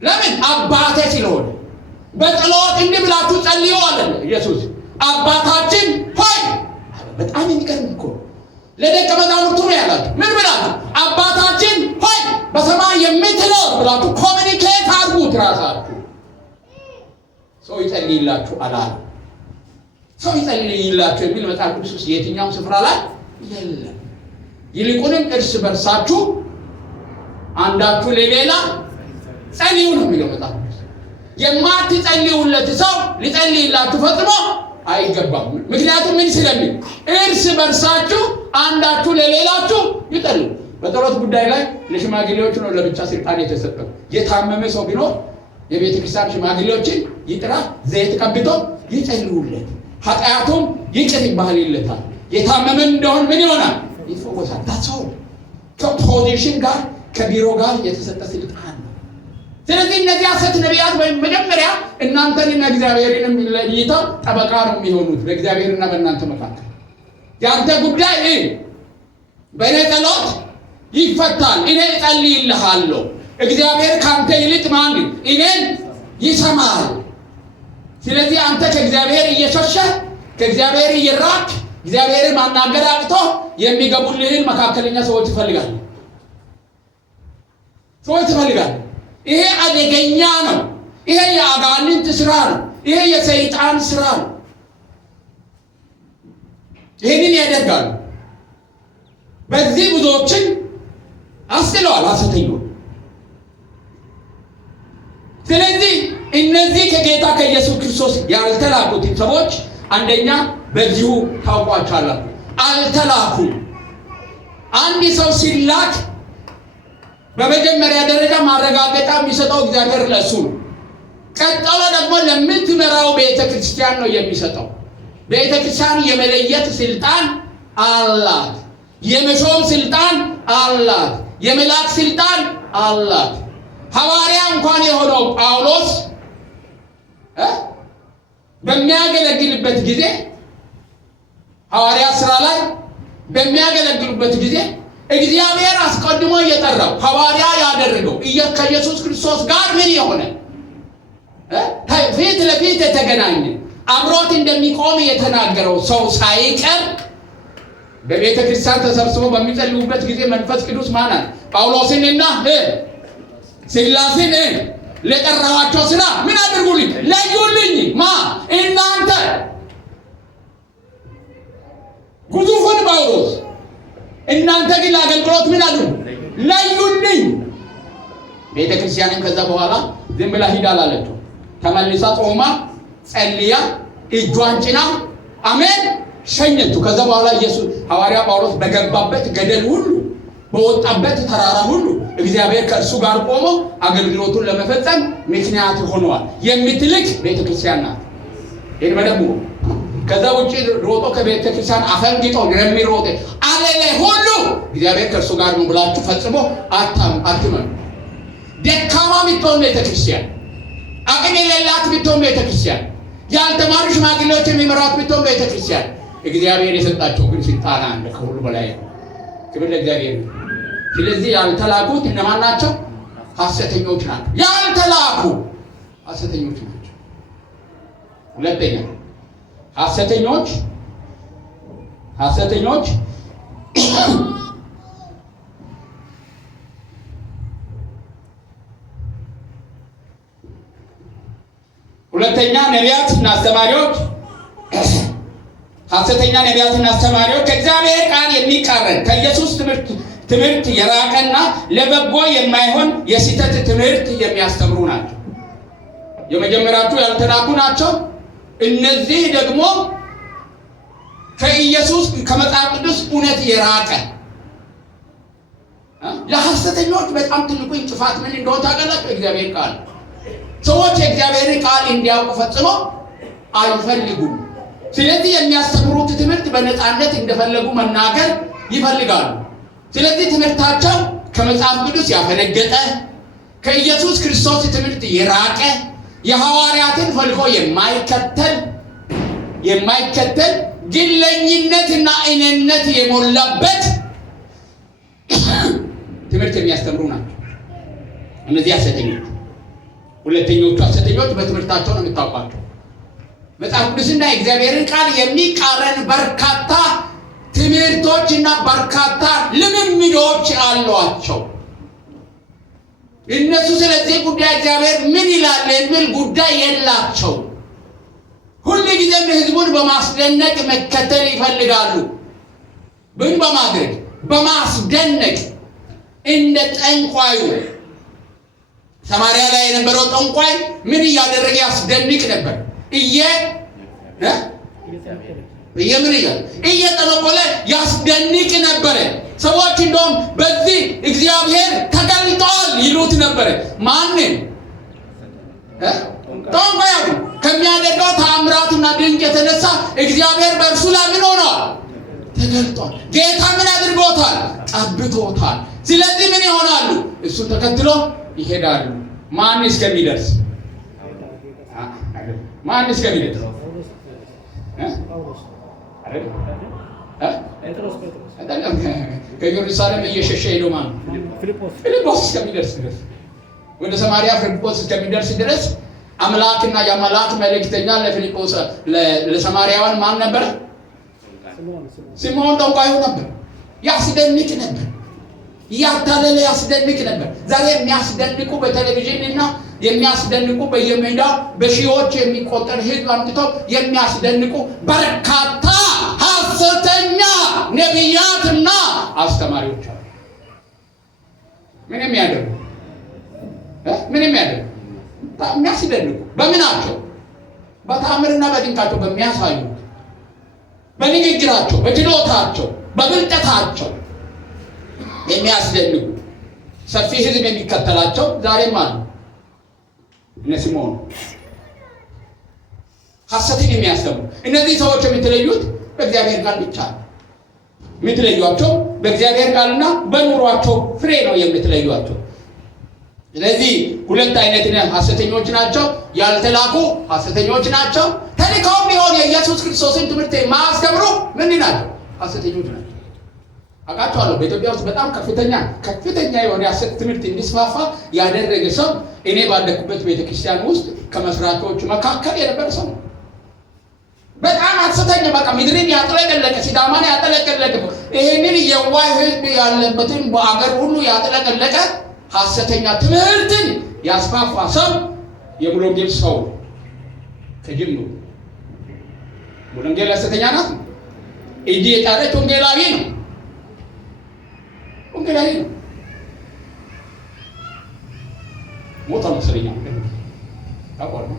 ለምን? አባቴ ስለሆነ። በጸሎት እንዲህ ብላችሁ ጸልዩ አለ ኢየሱስ። አባታችን ሆይ። በጣም የሚገርም እኮ ለደቀ መዛሙርቱ ነው ያላችሁ። ምን ብላችሁ? አባታችን ሆይ በሰማይ የምትኖር ብላችሁ ኮሚኒኬት አድርጉት። ራሳችሁ ሰው ይጸልይላችሁ አላለ። ሰው ይጸልይላችሁ የሚል መጽሐፍ ቅዱስ ውስጥ የትኛውም ስፍራ ላይ የለም። ይልቁንም እርስ በርሳችሁ አንዳችሁ ለሌላ ጸልዩ ነው የሚለው መጽሐፍ ቅዱስ። የማትጸልዩለት ሰው ሊጸልይላችሁ ፈጽሞ አይገባም። ምክንያቱም ምን ስለሚል እርስ በርሳችሁ አንዳችሁ ለሌላችሁ ይጸልዩ። በጸሎት ጉዳይ ላይ ለሽማግሌዎች ነው ለብቻ ስልጣን የተሰጠው። የታመመ ሰው ቢኖር የቤተ ክርስቲያን ሽማግሌዎችን ይጥራ፣ ዘይት ቀብቶ ይጸልዩለት፣ ኃጢአቱም ይቅር ይባልለታል። የታመመ እንደሆነ ምን ይሆናል? ይፈወሳል። ታሰው ከፖዚሽን ጋር ከቢሮ ጋር የተሰጠ ስልጣን ነው። ስለዚህ እነዚህ ሐሰት ነቢያት መጀመሪያ እናንተንና እግዚአብሔርን ለይተው ጠበቃ ነው የሚሆኑት በእግዚአብሔርና በእናንተ መካከል። ያንተ ጉዳይ በእኔ ጸሎት ይፈታል፣ እኔ እጸልይልሃለሁ። እግዚአብሔር ካንተ ይልቅ ማን እኔን ይሰማል። ስለዚህ አንተ ከእግዚአብሔር እየሸሸህ ከእግዚአብሔር እየራቅ እግዚአብሔርን ማናገር አቅቶ የሚገቡልህን መካከለኛ ሰዎች ትፈልጋለህ። ይሄ አደገኛ ነው። ይሄ የአጋንንት ስራ ነው። ይሄ የሰይጣን ስራ ነው። ይህንን ያደርጋሉ። በዚህ ብዙዎችን አስጥለዋል ሐሰተኞች። ስለዚህ እነዚህ ከጌታ ከኢየሱስ ክርስቶስ ያልተላኩት ሰዎች አንደኛ በዚሁ ታውቋቸዋላችሁ፣ አልተላኩም። አንድ ሰው ሲላክ በመጀመሪያ ደረጃ ማረጋገጫ የሚሰጠው እግዚአብሔር ለሱ ነው። ቀጥሎ ደግሞ ለምትመራው ቤተ ክርስቲያን ነው የሚሰጠው። ቤተ ክርስቲያን የመለየት ስልጣን አላት፣ የመሾም ስልጣን አላት፣ የመላክ ስልጣን አላት። ሐዋርያ እንኳን የሆነው ጳውሎስ በሚያገለግልበት ጊዜ ሐዋርያ ስራ ላይ በሚያገለግሉበት ጊዜ እግዚአብሔር አስቀድሞ እየጠራው ሐዋርያ ያደረገው ከኢየሱስ ክርስቶስ ጋር ምን የሆነ ፊት ለፊት የተገናኘ አብሮት እንደሚቆም የተናገረው ሰው ሳይቀር በቤተ ክርስቲያን ተሰብስበው በሚጸልዩበት ጊዜ መንፈስ ቅዱስ ማናት ጳውሎስንና ሲላስን ለጠራዋቸው ስራ ምን አድርጉልኝ? ለዩልኝ። እናንተ ግዙፉን ጳውሎስ፣ እናንተ ግን ለአገልግሎት ምን አድርጉ? ለዩልኝ። ቤተ ክርስቲያንን ከዛ በኋላ ዝም ብላ ሂድ አላለችው። ተመልሳ ጾማ ጸልያ እጇን ጭና አሜን ሸኘችው። ከዛ በኋላ ኢየሱስ ሐዋርያ ጳውሎስ በገባበት ገደል ሁሉ በወጣበት ተራራ ሁሉ እግዚአብሔር ከእርሱ ጋር ቆሞ አገልግሎቱን ለመፈጸም ምክንያት ሆነዋል። የምትልክ ቤተ ክርስቲያን ናት። ይሄን በደንብ ከዛ ውጪ ሮጦ ከቤተ ክርስቲያን አፈንግጦ የሚሮጥ አለለ ሁሉ እግዚአብሔር ከእርሱ ጋር ነው ብላችሁ ፈጽሞ አትመኑ። ደካማ ብትሆን ቤተ ክርስቲያን፣ አቅም የሌላት ብትሆን ቤተ ክርስቲያን፣ ያልተማሩ ሽማግሌዎች የሚመራት ብትሆን ቤተ ክርስቲያን፣ እግዚአብሔር የሰጣቸው ግን ስልጣን አለ ከሁሉ በላይ። ክብር ለእግዚአብሔር። ስለዚህ ያልተላኩት እነማን ናቸው? ሐሰተኞች ናቸው። ያልተላኩ ሐሰተኞች ናቸው። ሁለተኛ ሐሰተኞች ሁለተኛ ነቢያትና አስተማሪዎች ሐሰተኛ ነቢያትና አስተማሪዎች ከእግዚአብሔር ቃል የሚቃረን ከኢየሱስ ትምህርት የራቀና ለበጎ የማይሆን የስህተት ትምህርት የሚያስተምሩ ናቸው። የመጀመሪያዎቹ ያልተላኩ ናቸው። እነዚህ ደግሞ ከኢየሱስ ከመጽሐፍ ቅዱስ እውነት የራቀ ለሐሰተኞች በጣም ትልቁ እንቅፋት ምን እንደሆነ ታውቃላችሁ? እግዚአብሔር ቃል። ሰዎች የእግዚአብሔር ቃል እንዲያውቁ ፈጽሞ አይፈልጉም። ስለዚህ የሚያስተምሩት ትምህርት በነፃነት እንደፈለጉ መናገር ይፈልጋሉ። ስለዚህ ትምህርታቸው ከመጽሐፍ ቅዱስ ያፈነገጠ፣ ከኢየሱስ ክርስቶስ ትምህርት የራቀ፣ የሐዋርያትን ፈልጎ የማይከተል ግለኝነትና እኔነት የሞላበት ትምህርት የሚያስተምሩ ናቸው እነዚህ ሐሰተኞች። ሁለተኞቹ ሐሰተኞች በትምህርታቸው ነው የምታውቋቸው። መጽሐፍ ቅዱስና የእግዚአብሔርን ቃል የሚቃረን በርካታ ትምህርቶችና በርካታ ልምምዶች አሏቸው። እነሱ ስለዚህ ጉዳይ እግዚአብሔር ምን ይላል የሚል ጉዳይ የላቸው። ሁሉ ጊዜም ህዝቡን በማስደነቅ መከተል ይፈልጋሉ። ምን በማድረግ በማስደነቅ እንደ ጠንቋዩ ሰማርያ ላይ የነበረው ጠንቋይ ምን እያደረገ ያስደንቅ ነበር? እየጠነቆለ ያስደንቅ ነበረ። ሰዎች እንደውም በዚህ እግዚአብሔር ተገልጧል ይሉት ነበረ። ማንን? ጠንቋዩ ከሚያደርገው ተአምራትና ድንቅ የተነሳ እግዚአብሔር በእርሱ ላይ ምን ሆኗል? ተገልጧል። ጌታ ምን አድርጎታል? ቀብቶታል። ስለዚህ ምን ይሆናሉ? እሱን ተከትሎ ይሄዳሉ። ማን እስከሚደርስ ከኢየሩሳሌም እየሸሸ ሄዶ ማን? ፊልጶስ እስከሚደርስ ድረስ ወደ ሰማርያ ፊልጶስ እስከሚደርስ ድረስ አምላክና የአምላክ መልእክተኛ ለፊልጶስ ለሰማርያውያን ማን ነበር? ስምዖን ጠንቋዩ ነበር። ያስደንቅ ነበር። ያታለለ ያስደንቅ ነበር። ዛሬ የሚያስደንቁ በቴሌቪዥን እና የሚያስደንቁ በየሜዳው በሺዎች የሚቆጠር ህዝብ አምጥተው የሚያስደንቁ በርካታ ሐሰተኛ ነቢያትና አስተማሪዎች አሉ። ምን የሚያደርጉ የሚያስደንቁ በምናቸው? በተአምርና በድንቃቸው በሚያሳዩት፣ በንግግራቸው፣ በችሎታቸው፣ በብልጠታቸው የሚያስደንቁ ሰፊ ህዝብ የሚከተላቸው ዛሬም አሉ። እነ ስምዖን ሐሰትን የሚያስተምሩ እነዚህ ሰዎች የምትለዩት በእግዚአብሔር ቃል ብቻ ነው። የምትለዩቸው በእግዚአብሔር ቃልና በኑሯቸው ፍሬ ነው የምትለዩቸው። ስለዚህ ሁለት አይነት ሐሰተኞች ናቸው። ያልተላኩ ሐሰተኞች ናቸው። ተልከው ቢሆን የኢየሱስ ክርስቶስን ትምህርት የማያስተምሩ ምን ናቸው? ሐሰተኞች ናቸው። አውቃቸዋለሁ። በኢትዮጵያ ውስጥ በጣም ከፍተኛ የሆነ ሐሰት ትምህርት እንዲስፋፋ ያደረገ ሰው እኔ ባለኩበት ቤተክርስቲያን ውስጥ ከመስራቾቹ መካከል የነበረ ሰው ነው። በጣም ሐሰተኛ፣ በቃ ምድርን ያጥለቀለቀ፣ ሲዳማን ያጥለቀለቀ፣ ይሄንን የዋህ ህዝብ ያለበትን በአገር ሁሉ ያጥለቀለቀ ሐሰተኛ ትምህርትን ያስፋፋ ሰው የሙሉ ወንጌል ሰው ከጅምሩ ሙሉ ወንጌል ሐሰተኛ ናት እንጂ የጣረች ወንጌላዊ ነው። ወንጌላዊ ነው። ሞታ መስለኛ ታቆር ነው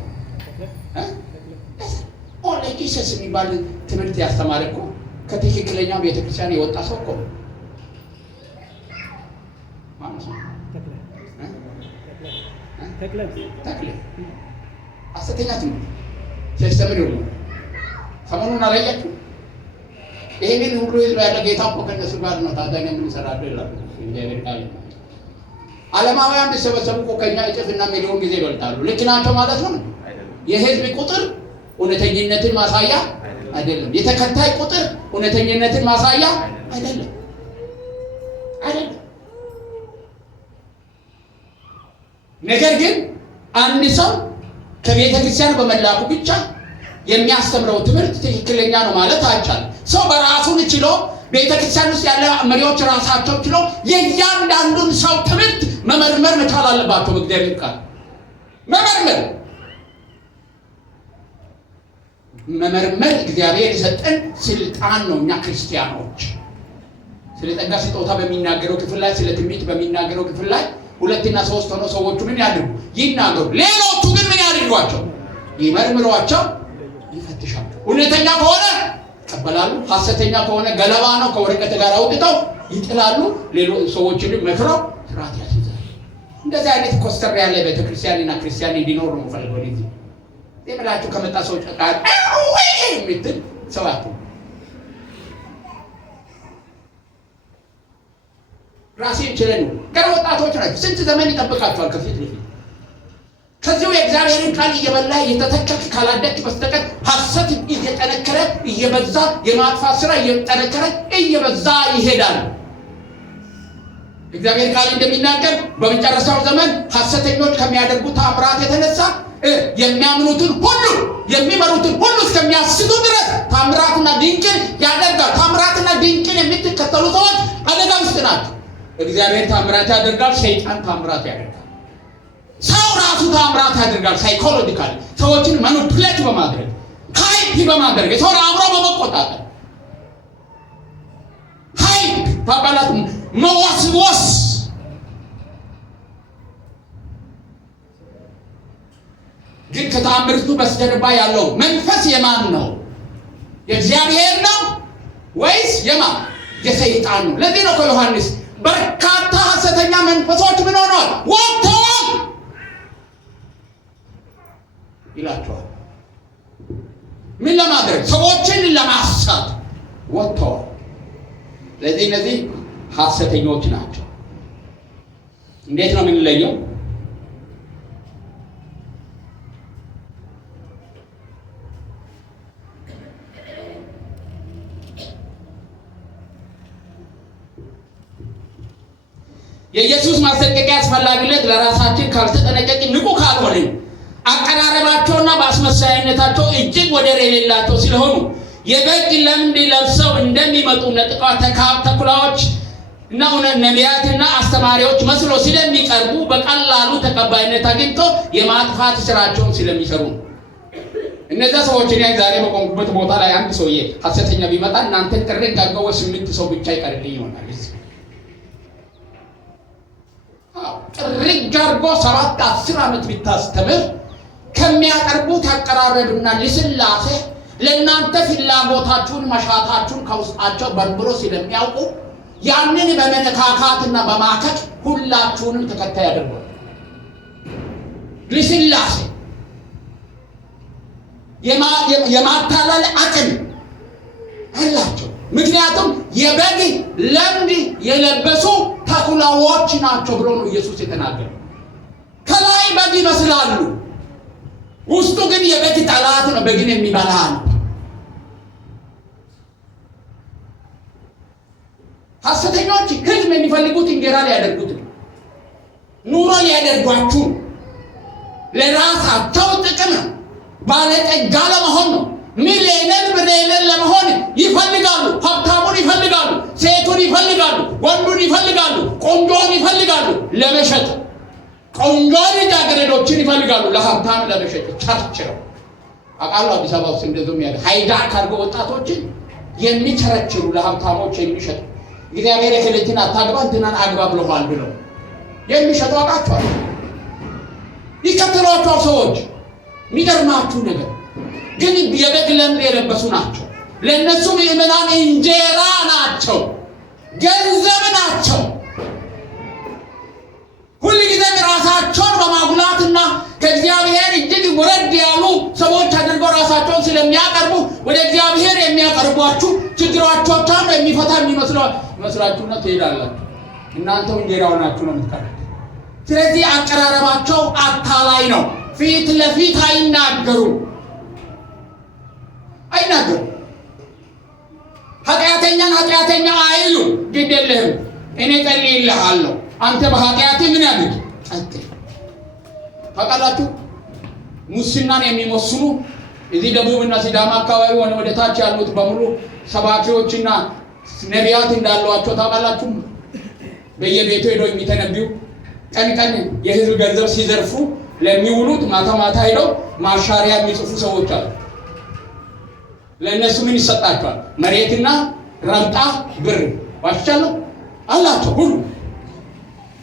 ኦንሊ ጂሰስ የሚባል ትምህርት ያስተማረ እኮ ከትክክለኛ ቤተክርስቲያን የወጣ ሰው እኮ ተክለ ሐሰተኛ ትምህርት ሲያስተምር ይሁን ሰሞኑን አላያችሁ? ይሄንን ሁሉ ህዝብ ያለ ጌታ እኮ ከነሱ ጋር ነው። ታዲያ ምን ሰራደ ይላል እግዚአብሔር ቃል። ዓለማውያን ቢሰበሰቡ እኮ ከኛ እጥፍና ሚሊዮን ጊዜ ይበልጣሉ። ልክ ናቸው ማለት ነው። የህዝብ ቁጥር እውነተኝነትን ማሳያ አይደለም። የተከታይ ቁጥር እውነተኝነትን ማሳያ አይደለም። ነገር ግን አንድ ሰው ከቤተ ክርስቲያን በመላኩ ብቻ የሚያስተምረው ትምህርት ትክክለኛ ነው ማለት አይቻልም። ሰው በራሱን ችሎ ቤተ ክርስቲያን ውስጥ ያለ መሪዎች ራሳቸው ችሎ የእያንዳንዱን ሰው ትምህርት መመርመር መቻል አለባቸው። በእግዚአብሔር ቃል መመርመር እግዚአብሔር የሰጠን ስልጣን ነው። እኛ ክርስቲያኖች ስለ ጸጋ ስጦታ በሚናገረው ክፍል ላይ፣ ስለ ትንቢት በሚናገረው ክፍል ላይ 2 እና 3 ሆነው ሰዎቹ ምን ያድርጉ? ይናገሩ። ሌሎቹ ግን ምን ያድርጓቸው? ይመርምሯቸው፣ ይፈትሻሉ። እውነተኛ ከሆነ ይቀበላሉ፣ ሐሰተኛ ከሆነ ገለባ ነው ከወረቀት ጋር አውጥተው ይጥላሉ። ሌሎች ሰዎችን መክረው ስርዓት ያስይዛሉ። እንደዚህ አይነት ኮስተር ያለ ቤተክርስቲያንና ክርስቲያን እንዲኖር ነው ፈልገው። የምላችሁ ከመጣ ሰው ጨቃ ምትል ሰዋቱ ራሴን ችለን ገና ወጣቶች ናቸው። ስንት ዘመን ይጠብቃቸዋል ከፊት ለፊት። ከዚሁ የእግዚአብሔርን ቃል እየበላ እየተተከልክ ካላደግክ በስተቀር ሐሰት እየጠነከረ እየበዛ የማጥፋት ስራ እየጠነከረ እየበዛ ይሄዳል። እግዚአብሔር ቃል እንደሚናገር በመጨረሻው ዘመን ሐሰተኞች ከሚያደርጉት ተአምራት የተነሳ የሚያምኑትን ሁሉ የሚመሩትን ሁሉ እስከሚያስቱ ድረስ ተአምራትና ድንቅን ያደርጋል። ተአምራትና ድንቅን የምትከተሉ ሰዎች አደጋ ውስጥ ናቸው። እግዚአብሔር ተአምራት ያደርጋል፣ ሰይጣን ተአምራት ያደርጋል። ሰው ራሱ ተአምራት ያደርጋል። ሳይኮሎጂካሊ ሰዎችን ማኒፑሌት በማድረግ ሃይፕ በማድረግ ሰው አብሮ በመቆጣጠር ሃይፕ ታባላት መወስወስ። ግን ከተአምርቱ በስተጀርባ ያለው መንፈስ የማን ነው? የእግዚአብሔር ነው ወይስ የማን? የሰይጣን ነው። ለዚህ ነው ከዮሐንስ በርካታ ሐሰተኛ መንፈሶች ምን ሆነዋል? ወጥተዋል ይላቸዋል። ምን ለማድረግ? ሰዎችን ለማሳት ወጥተዋል። ስለዚህ እነዚህ ሐሰተኞች ናቸው። እንዴት ነው የምንለየው? የኢየሱስ ማስጠንቀቂያ አስፈላጊነት ለራሳችን ካልተጠነቀቅን፣ ንቁ ካልሆንን አቀራረባቸውና በአስመሳይነታቸው እጅግ ወደር የሌላቸው ስለሆኑ የበግ ለምድ ለብሰው እንደሚመጡ ተኩላዎች እና ነቢያትና አስተማሪዎች መስሎ ስለሚቀርቡ በቀላሉ ተቀባይነት አግኝቶ የማጥፋት ስራቸውን ስለሚሰሩ ነው። እነዛ ሰዎች እኔ ዛሬ በቆምኩበት ቦታ ላይ አንድ ሰውዬ ሐሰተኛ ቢመጣ እናንተን ጥርቅ አድርገው 8 ሰው ብቻ ይቀርልኝ ይሆናል። ጥርቅ አድርጎ 7-10 ዓመት ቢታስተምር ከሚያቀርቡት አቀራረብና ልስላሴ ለእናንተ ፍላጎታችሁን መሻታችሁን ከውስጣቸው በርብሮ ስለሚያውቁ ያንን በመነካካትና በማከክ ሁላችሁንም ተከታይ ያደርጋል። ልስላሴ የማታለል አቅም አላቸው። ምክንያቱም የበግ ለምድ የለበሱ ተኩላዎች ናቸው ብሎ ነው ኢየሱስ የተናገረው። ከላይ በግ ይመስላሉ፣ ውስጡ ግን የበግ ጠላት ነው፣ በግን የሚበላ ነው። ሐሰተኞች ህዝብ የሚፈልጉት እንጀራ ሊያደርጉት ነው፣ ኑሮ ሊያደርጓችሁ፣ ለራሳቸው ጥቅም ነው፣ ባለጠጋ ለመሆን ነው። ሚሊዮነር ብሬነር ለመሆን ይፈልጋሉ። ሀብታሙን ይፈልጋሉ፣ ሴቱን ይፈልጋሉ፣ ወንዱን ይፈልጋሉ፣ ቆንጆን ይፈልጋሉ ለመሸጥ። ቆንጆ ልጃገረዶችን ይፈልጋሉ ለሀብታም ለመሸጥ። ቸርችረው አቃሉ አዲስ አበባ ውስጥ እንደዚሁም ያለ ሃይጃክ አድርገው ወጣቶችን የሚቸረችሩ ለሀብታሞች የሚሸጡ እግዚአብሔር የክልትን አታግባ እንትናን አግባ ብለዋል ብለው የሚሸጡ አቃቸዋል። ይከተሏቸው ሰዎች። የሚገርማችሁ ነገር ግን የበግ ለምድ የለበሱ ናቸው። ለእነሱ ምዕመናን እንጀራ ናቸው፣ ገንዘብ ናቸው። ሁልጊዜ ራሳቸውን በማጉላትና ከእግዚአብሔር እጅግ ወረድ ያሉ ሰዎች አድርገው ራሳቸውን ስለሚያቀርቡ ወደ እግዚአብሔር የሚያቀርቧችሁ ችግራቸውን የሚፈታ የሚመስላችሁና ትሄዳላችሁ። እናንተ እንጀራው ናችሁ ነው የምትቀርቡት። ስለዚህ አቀራረባቸው አታላይ ነው። ፊት ለፊት አይናገሩም። ኃጢአተኛን ኃጢአተኛ አይሉ። ግድ የለህም እኔ ጸልይልሃለሁ፣ አንተ በኃጢአት ምን ያድርግ ቀጥል። ታውቃላችሁ ሙስናን የሚመስሉ እዚህ ደቡብና ሲዳማ አካባቢ ወደ ታች ያሉት በሙሉ ሰባኪዎችና ነቢያት እንዳሏቸው ታውቃላችሁ። በየቤቱ ሄደው የሚተነብዩ ቀን ቀን የህዝብ ገንዘብ ሲዘርፉ ለሚውሉት ማታ ማታ ሄደው ማሻሪያ የሚጽፉ ሰዎች አሉ። ለእነሱ ምን ይሰጣቸዋል? መሬትና ረብጣ ብር ዋሽቻለሁ አላቸው። ሁሉ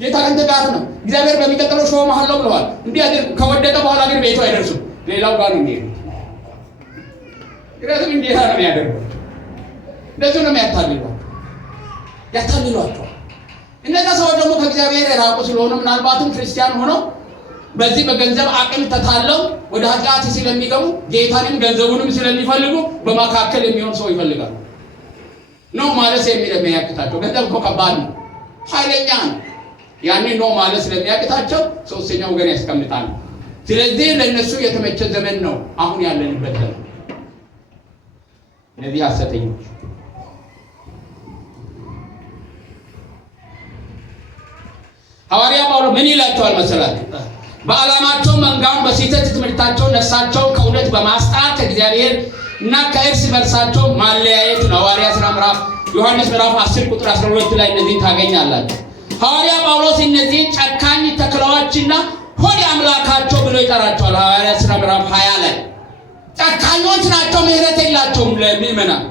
ጌታ ከአንተ ጋር ነው፣ እግዚአብሔር በሚቀጥለው ሾው መሐለው ብለዋል። እንዲህ አድርግ። ከወደቀ በኋላ ግን ቤቱ አይደርሱም፣ ሌላው ጋር ነው የሚሄዱት። ስለዚህ እንዴት ነው የሚያደርጉት? እንደዚህ ነው ያታልሏቸው። እነዛ ሰዎች ደግሞ ከእግዚአብሔር የራቁ ስለሆነ ምናልባትም ክርስቲያን ሆነው በዚህ በገንዘብ አቅም ተታለው ወደ ኃጢአት ስለሚገቡ ጌታንም ገንዘቡንም ስለሚፈልጉ በመካከል የሚሆን ሰው ይፈልጋሉ ነው ማለት የሚያቅታቸው። ገንዘብ እኮ ከባድ ነው፣ ኃይለኛ ነው። ያኔ ነው ማለት ስለሚያቅታቸው ሶስተኛው ወገን ያስቀምጣሉ። ስለዚህ ለነሱ የተመቸ ዘመን ነው አሁን ያለንበት ዘመን። እነዚህ ሐሰተኞች ሐዋርያ ጳውሎስ ምን ይላቸዋል መሰላችሁ? በዓላማቸው መንጋውን በስህተት ትምህርታቸው ነፍሳቸውን ከእውነት በማስጣት ከእግዚአብሔር እና ከእርስ በርሳቸው ማለያየት ነው። ሐዋርያ ሥራ ዮሐንስ ምዕራፍ 10 ቁጥር 12 ላይ እነዚህን ታገኛላችሁ። ሐዋርያ ጳውሎስ እነዚህን ጨካኝ ተኩላዎችና ሆድ አምላካቸው ብሎ ይጠራቸዋል። ሐዋርያ ሥራ ምዕራፍ 20 ላይ ጨካኞች ናቸው፣ ምሕረት የላቸውም ለምእመናን።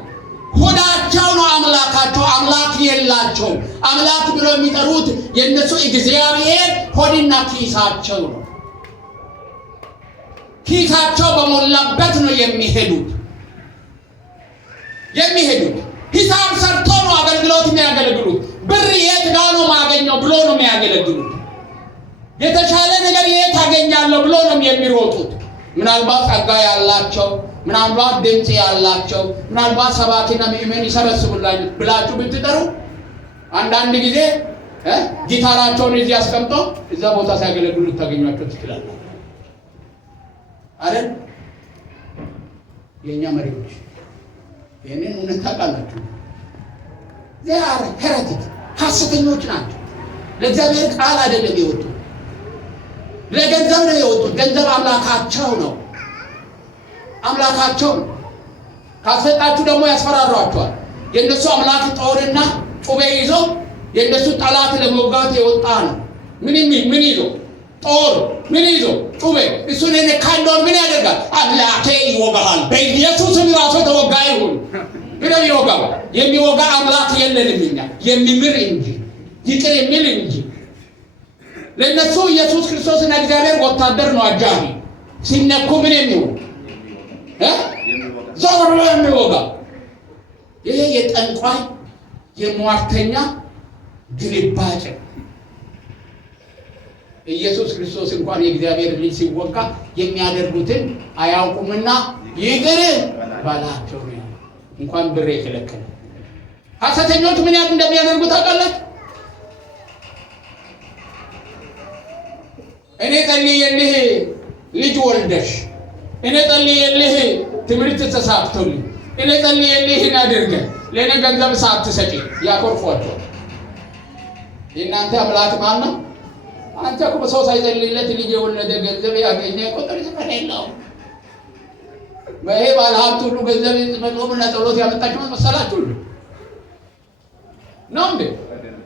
ሆዳቸው ነው አምላካቸው፣ አምላክ የላቸውም። አምላክ ብሎ የሚጠሩት የነሱ እግዚአብሔር ሆድና ኪሳቸው ነው። ኪሳቸው በሞላበት ነው የሚሄዱት። ሂሳብ ሰርቶ ነው አገልግሎት የሚያገለግሉት። ብር የት ጋር ነው ማገኘው ብሎ ነው የሚያገለግሉት። የተሻለ ነገር የት አገኛለሁ ብሎ ነው የሚሮጡት። ምናልባት ጸጋ ያላቸው፣ ምናልባት ድምጽ ያላቸው፣ ምናልባት ሰባኪና ምእመን ይሰበስቡላችሁ ብላችሁ ብትጠሩ አንዳንድ ጊዜ ጊታራቸውን እዚህ አስቀምጠው እዛ ቦታ ሲያገለግሉ ታገኟቸው ትችላላችሁ አይደል? የኛ መሪዎች ይሄንን እውነት ታውቃላችሁ። ዚያር ሄሬቲክ ሐሰተኞች ናቸው። ለእግዚአብሔር ቃል አይደለም የወጡት፣ ለገንዘብ ነው የወጡት። ገንዘብ አምላካቸው ነው። ካሰጣችሁ ደግሞ ያስፈራሯቸዋል። የእነሱ አምላክ ጦርና ጩቤ ይዞ የእነሱ ጠላት ለመውጋት የወጣ ነው። ምን ይዞ ጦር፣ ምን ይዞ ጩቤ። እሱን ካንዶር ምን ያደርጋል? አምላኬ ይወጋሃል። በኢየሱስም ራሱ ተወጋ ይሁን ብለው ይወጋል። የሚወጋ አምላክ የለንም እኛ፣ የሚምር እንጂ ይቅር የሚል እንጂ። ለነሱ ኢየሱስ ክርስቶስና እግዚአብሔር ወታደር ነው፣ አጃቢ። ሲነኩ ምን የሚሆን ዞር ብሎ የሚወጋ። ይሄ የጠንቋይ የሟርተኛ ግልባጭ። ኢየሱስ ክርስቶስ እንኳን የእግዚአብሔር ልጅ ሲወጋ የሚያደርጉትን አያውቁምና ይቅር በላቸው። እንኳን ብር የከለከለ ሐሰተኞች ምን ያህል እንደሚያደርጉ ታውቃላችሁ? እኔ ጸልዬልህ ልጅ ወልደሽ፣ እኔ ጸልዬልህ ትምህርት ተሳክቶልኝ፣ እኔ ጸልዬልህ አድርገህ ለእኔ ገንዘብ ሳትሰጪ ያኮርፏቸው። የእናንተ አምላክ ማን ነው? አንተ እኮ ሰው ሳይጸልይለት ልጅ የወለደ ገንዘብ ያገኘ ቁጥር ዝፈን የለውም። በይሄ ባለሀብት ሁሉ ገንዘብ መጾምና ጸሎት ያመጣችሁ መሰላችሁ ነው እንዴ?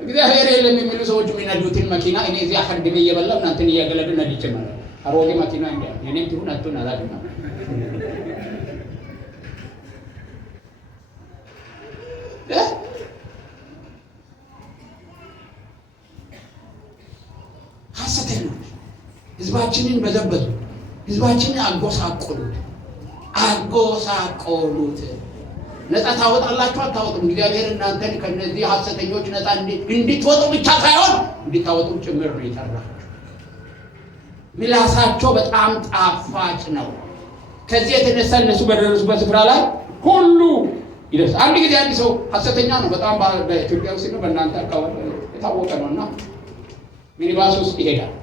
እግዚአብሔር የለም የሚሉ ሰዎች የሚነዱትን መኪና እኔ እዚህ አፈርድሜ እየበላሁ እናንተን እያገለዱ ነድቼ ማለት አሮጌ መኪና እንደ የኔም ትሁን አትሁን አላውቅም። ሐሰተኞች ህዝባችንን በዘበዙ፣ ህዝባችንን አጎሳቆሉት። ነፃ ታወጣላችሁ አታወጡም? እግዚአብሔር እናንተን ከነዚህ ሐሰተኞች ነፃ እንድትወጡ ብቻ ሳይሆን እንድታወጡ ጭምር ነው የጠራችሁ። ምላሳቸው በጣም ጣፋጭ ነው። ከዚህ የተነሳ እነሱ በደረሱበት ስፍራ ላይ ሁሉ ይደርስ። አንድ ጊዜ አንድ ሰው ሐሰተኛ ነው በጣም በኢትዮጵያ ውስጥ ነው፣ በእናንተ አካባቢ የታወቀ ነውና ሚኒባስ ውስጥ ይሄዳል።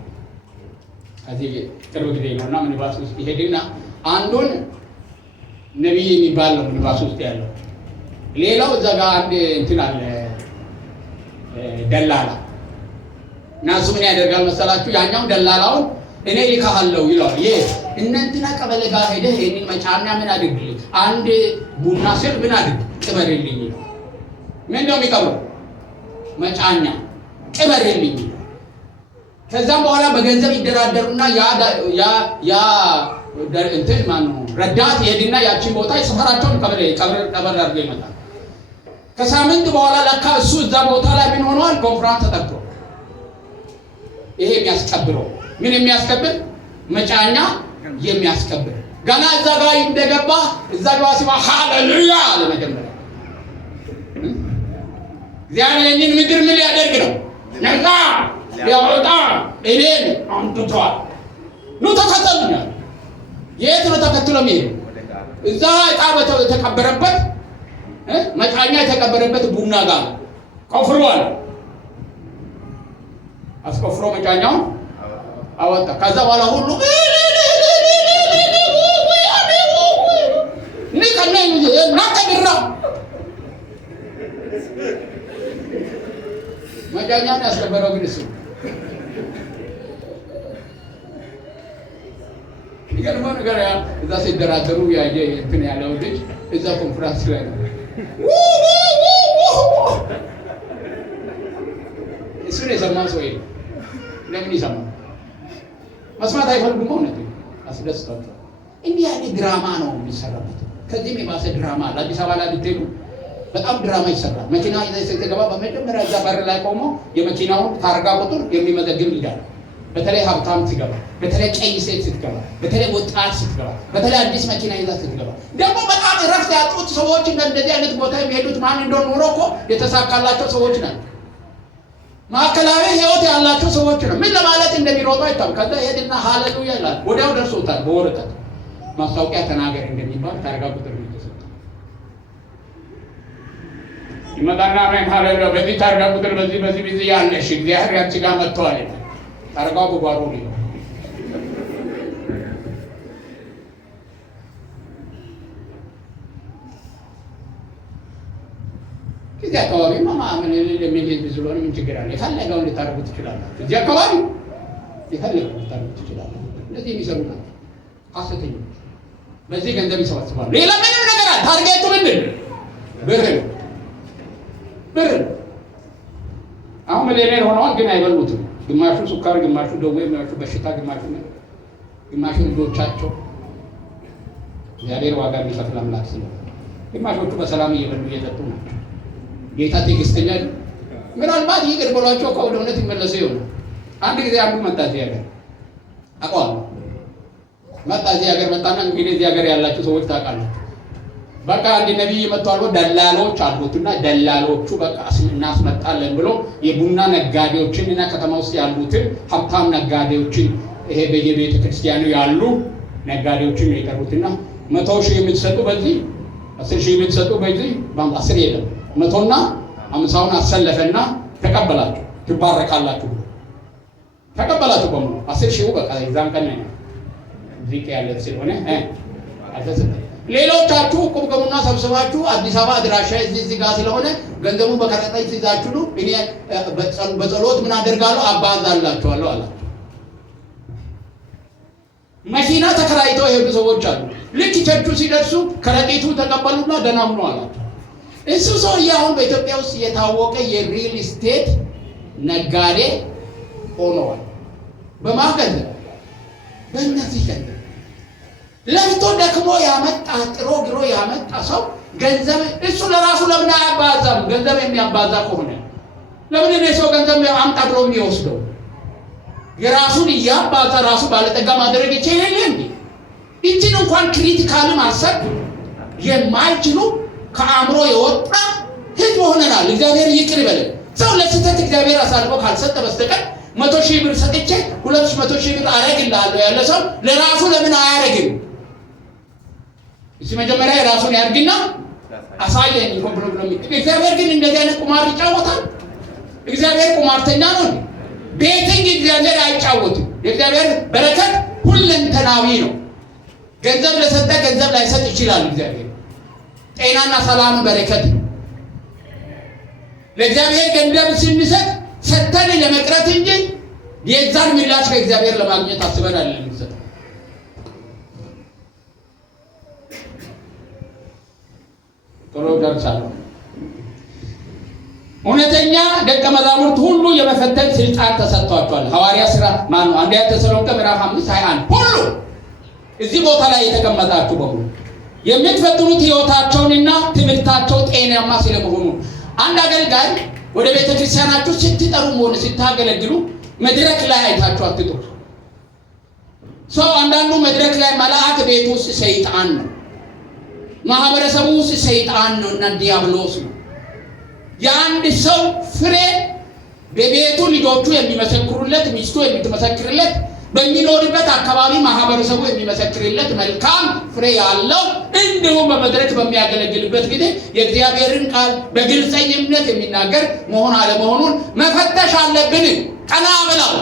ከዚህ ቅርብ ጊዜ ነውና ሚኒባስ ውስጥ ይሄድና አንዱን ነብይ የሚባል ነው ሚኒባስ ውስጥ ያለው፣ ሌላው እዛ ጋር አንድ እንትን አለ ደላላ። እና እሱ ምን ያደርጋል መሰላችሁ? ያኛው ደላላውን እኔ ልካሃለሁ ይለዋል። እናንተና ቀበሌ ጋር ሄደህ ይሄንን መጫኛ ምን አድርግልኝ፣ አንድ ቡና ስር ምን አድርግ ቅበርልኝ። ምን ነው የሚቀበው? መጫኛ ቅበርልኝ። ከዛም በኋላ በገንዘብ ይደራደሩና ያ እንትን ማን ነው ረዳት ይሄድና ያቺን ቦታ የሰፈራቸውን ቀበር አድርጎ ይመጣል። ከሳምንት በኋላ ለካ እሱ እዛ ቦታ ላይ ምን ሆኗል? ኮንፍራንስ ተጠርቶ ይሄ የሚያስቀብረው ምን የሚያስቀብር መጫኛ የሚያስቀብር ገና እዛ ጋር እንደገባ እዛ ጋር ሲባ ሃሌሉያ ለመጀመሪያ እግዚአብሔርን ምድር ምን ሊያደርግ ነው? ነፃ ሊያወጣ እኔን አምጥቷል። ኑ ተከተሉኛል። የት ነው ተከትሎ የሚሄዱ? እዛ ዕቃ የተቀበረበት መጫኛ የተቀበረበት ቡና ጋር ቆፍሯል። አስቆፍሮ መጫኛውን አወጣ። ከዛ በኋላ ሁሉ ናቀድራ መጫኛውን ያስከበረው ግን እሱ። ይገርማ ነገር ያ እዛ ሲደራደሩ ያየ እንትን ያለው ልጅ እዛ ኮንፈረንስ ላይ ነው። እሱን የሰማው ሰው ለምን ይሰማል? መስማት አይፈልጉም። እውነት አስደስቷቸው እንዲህ ያለ ድራማ ነው የሚሰራበት። ከዚህም የባሰ ድራማ አዲስ አበባ ላይ ብትሄዱ በጣም ድራማ ይሰራል። መኪና ይዘህ ስትገባ በመጀመሪያ እዛ በር ላይ ቆሞ የመኪናውን ታርጋ ቁጥር የሚመዘግብ ይላል። በተለይ ሀብታም ስትገባ፣ በተለይ ቀይ ሴት ስትገባ፣ በተለይ ወጣት ስትገባ፣ በተለይ አዲስ መኪና ይዛ ስትገባ ደግሞ በጣም እረፍት ያጡት ሰዎች እንደዚህ አይነት ቦታ የሚሄዱት ማን እንደሆነ ኖሮ እኮ የተሳካላቸው ሰዎች ናቸው። ማዕከላዊ ህይወት ያላቸው ሰዎች ነው። ምን ለማለት እንደሚሮጡ አይታወቅም። ከዛ ሄድና ሃሌሉያ ይላል። ወዲያው ደርሶታል። በወረቀት ማስታወቂያ ተናገር እንደሚባል ታርጋ ቁጥር ይተሰጣ ይመጣና ማን ሃሌሉያ በዚህ ታርጋ ቁጥር በዚህ ያለሽ እግዚአብሔር ያንቺ ጋር መጥቷል። ታርጋው በጓሮ ነው። እዚህ አካባቢ ማማምን ለሚሄድ ስለሆነ ምን ችግር አለ? የፈለገው እንድታረጉ ትችላላችሁ። እዚህ አካባቢ የፈለገው እንድታረጉ ትችላላችሁ። እነዚህ የሚሰሩ ናቸው ሐሰተኞች። በዚህ ገንዘብ ይሰበስባሉ። ሌላ ምንም ነገር አለ። ታርጌቱ ምንድን ነው? ብር ነው። ብር አሁን ሚሊዮኔር ሆነዋል፣ ግን አይበሉትም። ግማሹ ሱካር፣ ግማሹ ደዌ፣ ግማሹ በሽታ፣ ግማሹ ልጆቻቸው እግዚአብሔር ዋጋ የሚከፍል አምላክ ስለሆነ፣ ግማሾቹ በሰላም እየበሉ እየጠጡ ናቸው። ጌታ ትዕግስተኛ ነው። ምናልባት ይቅር ብሏቸው ከወደ እውነት ይመለሱ ይሆናል። አንድ ጊዜ አንዱ መጣ እዚህ ሀገር አውቀዋለሁ። መጣ እዚህ ሀገር መጣና እንግዲህ እዚህ ሀገር ያላችሁ ሰዎች ታውቃላችሁ። በቃ አንድ ነቢይ መጥቷል። ደላሎች አሉትና ደላሎቹ በቃ እናስመጣለን ብሎ የቡና ነጋዴዎችን እና ከተማ ውስጥ ያሉትን ሀብታም ነጋዴዎችን ይሄ በየቤተ ክርስቲያኑ ያሉ ነጋዴዎችን ነው የጠሩትና 100,000 የምትሰጡ በዚህ 10,000 የምትሰጡ በዚህ 10 የለም 100ና 50ውን አሰለፈና ተቀበላችሁ ትባረካላችሁ ብሎ ተቀበላችሁ በሙሉ 10,000 በቃ እዛም ቀን ነው ዚቅ ያለ ስለሆነ አተሰጠ። ሌሎቻችሁ ቁምቁምና ሰብስባችሁ አዲስ አበባ አድራሻ እዚህ ጋር ስለሆነ ገንዘቡ በከረጢት ይዛችሁ ነው እኔ በጸሎት ምን አደርጋለሁ አባዛላችኋለሁ አላችሁ። መኪና ተከራይተው የሄዱ ሰዎች አሉ። ልክ ቸርቹ ሲደርሱ ከረጢቱ ተቀበሉና ደህና ሁኑ አላችሁ። እሱ ሰውዬ አሁን በኢትዮጵያ ውስጥ የታወቀ የሪል ስቴት ነጋዴ ሆነዋል። በማገዝ በእነዚህ ገንዘብ ለፍቶ ደክሞ ያመጣ ጥሮ ግሮ ያመጣ ሰው ገንዘብ እሱ ለራሱ ለምን አያባዛም? ገንዘብ የሚያባዛ ከሆነ ለምን ነው ሰው ገንዘብ አምጣ ብሎ የሚወስደው? የራሱን እያባዛ ራሱ ባለጠጋ ማድረግ ይችላል እንዴ? እቺን እንኳን ክሪቲካሊ ማሰብ የማይችሉ ከአእምሮ የወጣ ህዝብ ሆነናል። እግዚአብሔር ይቅር ይበለን። ሰው ለስተት እግዚአብሔር አሳልፎ ካልሰጠ በስተቀር 100,000 ብር ሰጥቼ 200,000 ብር አረግልሃለሁ ያለ ሰው ለራሱ ለምን አያረግም? እዚህ መጀመሪያ የራሱን ያርግና አሳየኝ ብሎ እግዚአብሔር ግን እንደዚህ አይነት ቁማር ይጫወታል? እግዚአብሔር ቁማርተኛ ነው? ቤቲንግ እግዚአብሔር አይጫወትም። የእግዚአብሔር በረከት ሁለንተናዊ ነው። ገንዘብ ለሰጠ ገንዘብ ላይሰጥ ይችላል። እግዚአብሔር ጤናና ሰላም በረከት ነው። ለእግዚአብሔር ገንዘብ ስንሰጥ ሰጥተን ለመቅረት እንጂ የዛን ምላሽ ከእግዚአብሔር ለማግኘት አስበን አይደለም የምንሰጠው። ቶሎ ደርሳለሁ። እውነተኛ ደቀ መዛሙርት ሁሉ የመፈተን ስልጣን ተሰጥቷቸዋል። ሐዋርያ ሥራ ማነው አንደኛ ተሰሎንቄ ምዕራፍ 5:21 ሁሉ እዚህ ቦታ ላይ የተቀመጣችሁ በሙሉ የምትፈትኑት ሕይወታቸውንና ትምህርታቸው ጤናማ ስለመሆኑ። አንድ አገልጋይ ወደ ቤተ ክርስቲያናችሁ ስትጠሩም ሆነ ስታገለግሉ መድረክ ላይ አይታችሁ አትጥሩ። ሰው አንዳንዱ መድረክ ላይ መልአክ፣ ቤት ውስጥ ሰይጣን ነው፣ ማህበረሰቡ ውስጥ ሰይጣን ነው እና ዲያብሎስ ነው። የአንድ ሰው ፍሬ በቤቱ ልጆቹ የሚመሰክሩለት፣ ሚስቱ የምትመሰክርለት፣ በሚኖርበት አካባቢ ማህበረሰቡ የሚመሰክርለት መልካም ፍሬ ያለው እንዲሁም በመድረክ በሚያገለግልበት ጊዜ የእግዚአብሔርን ቃል በግልጸኝነት የሚናገር መሆን አለመሆኑን መፈተሽ አለብን። ቀና ብለው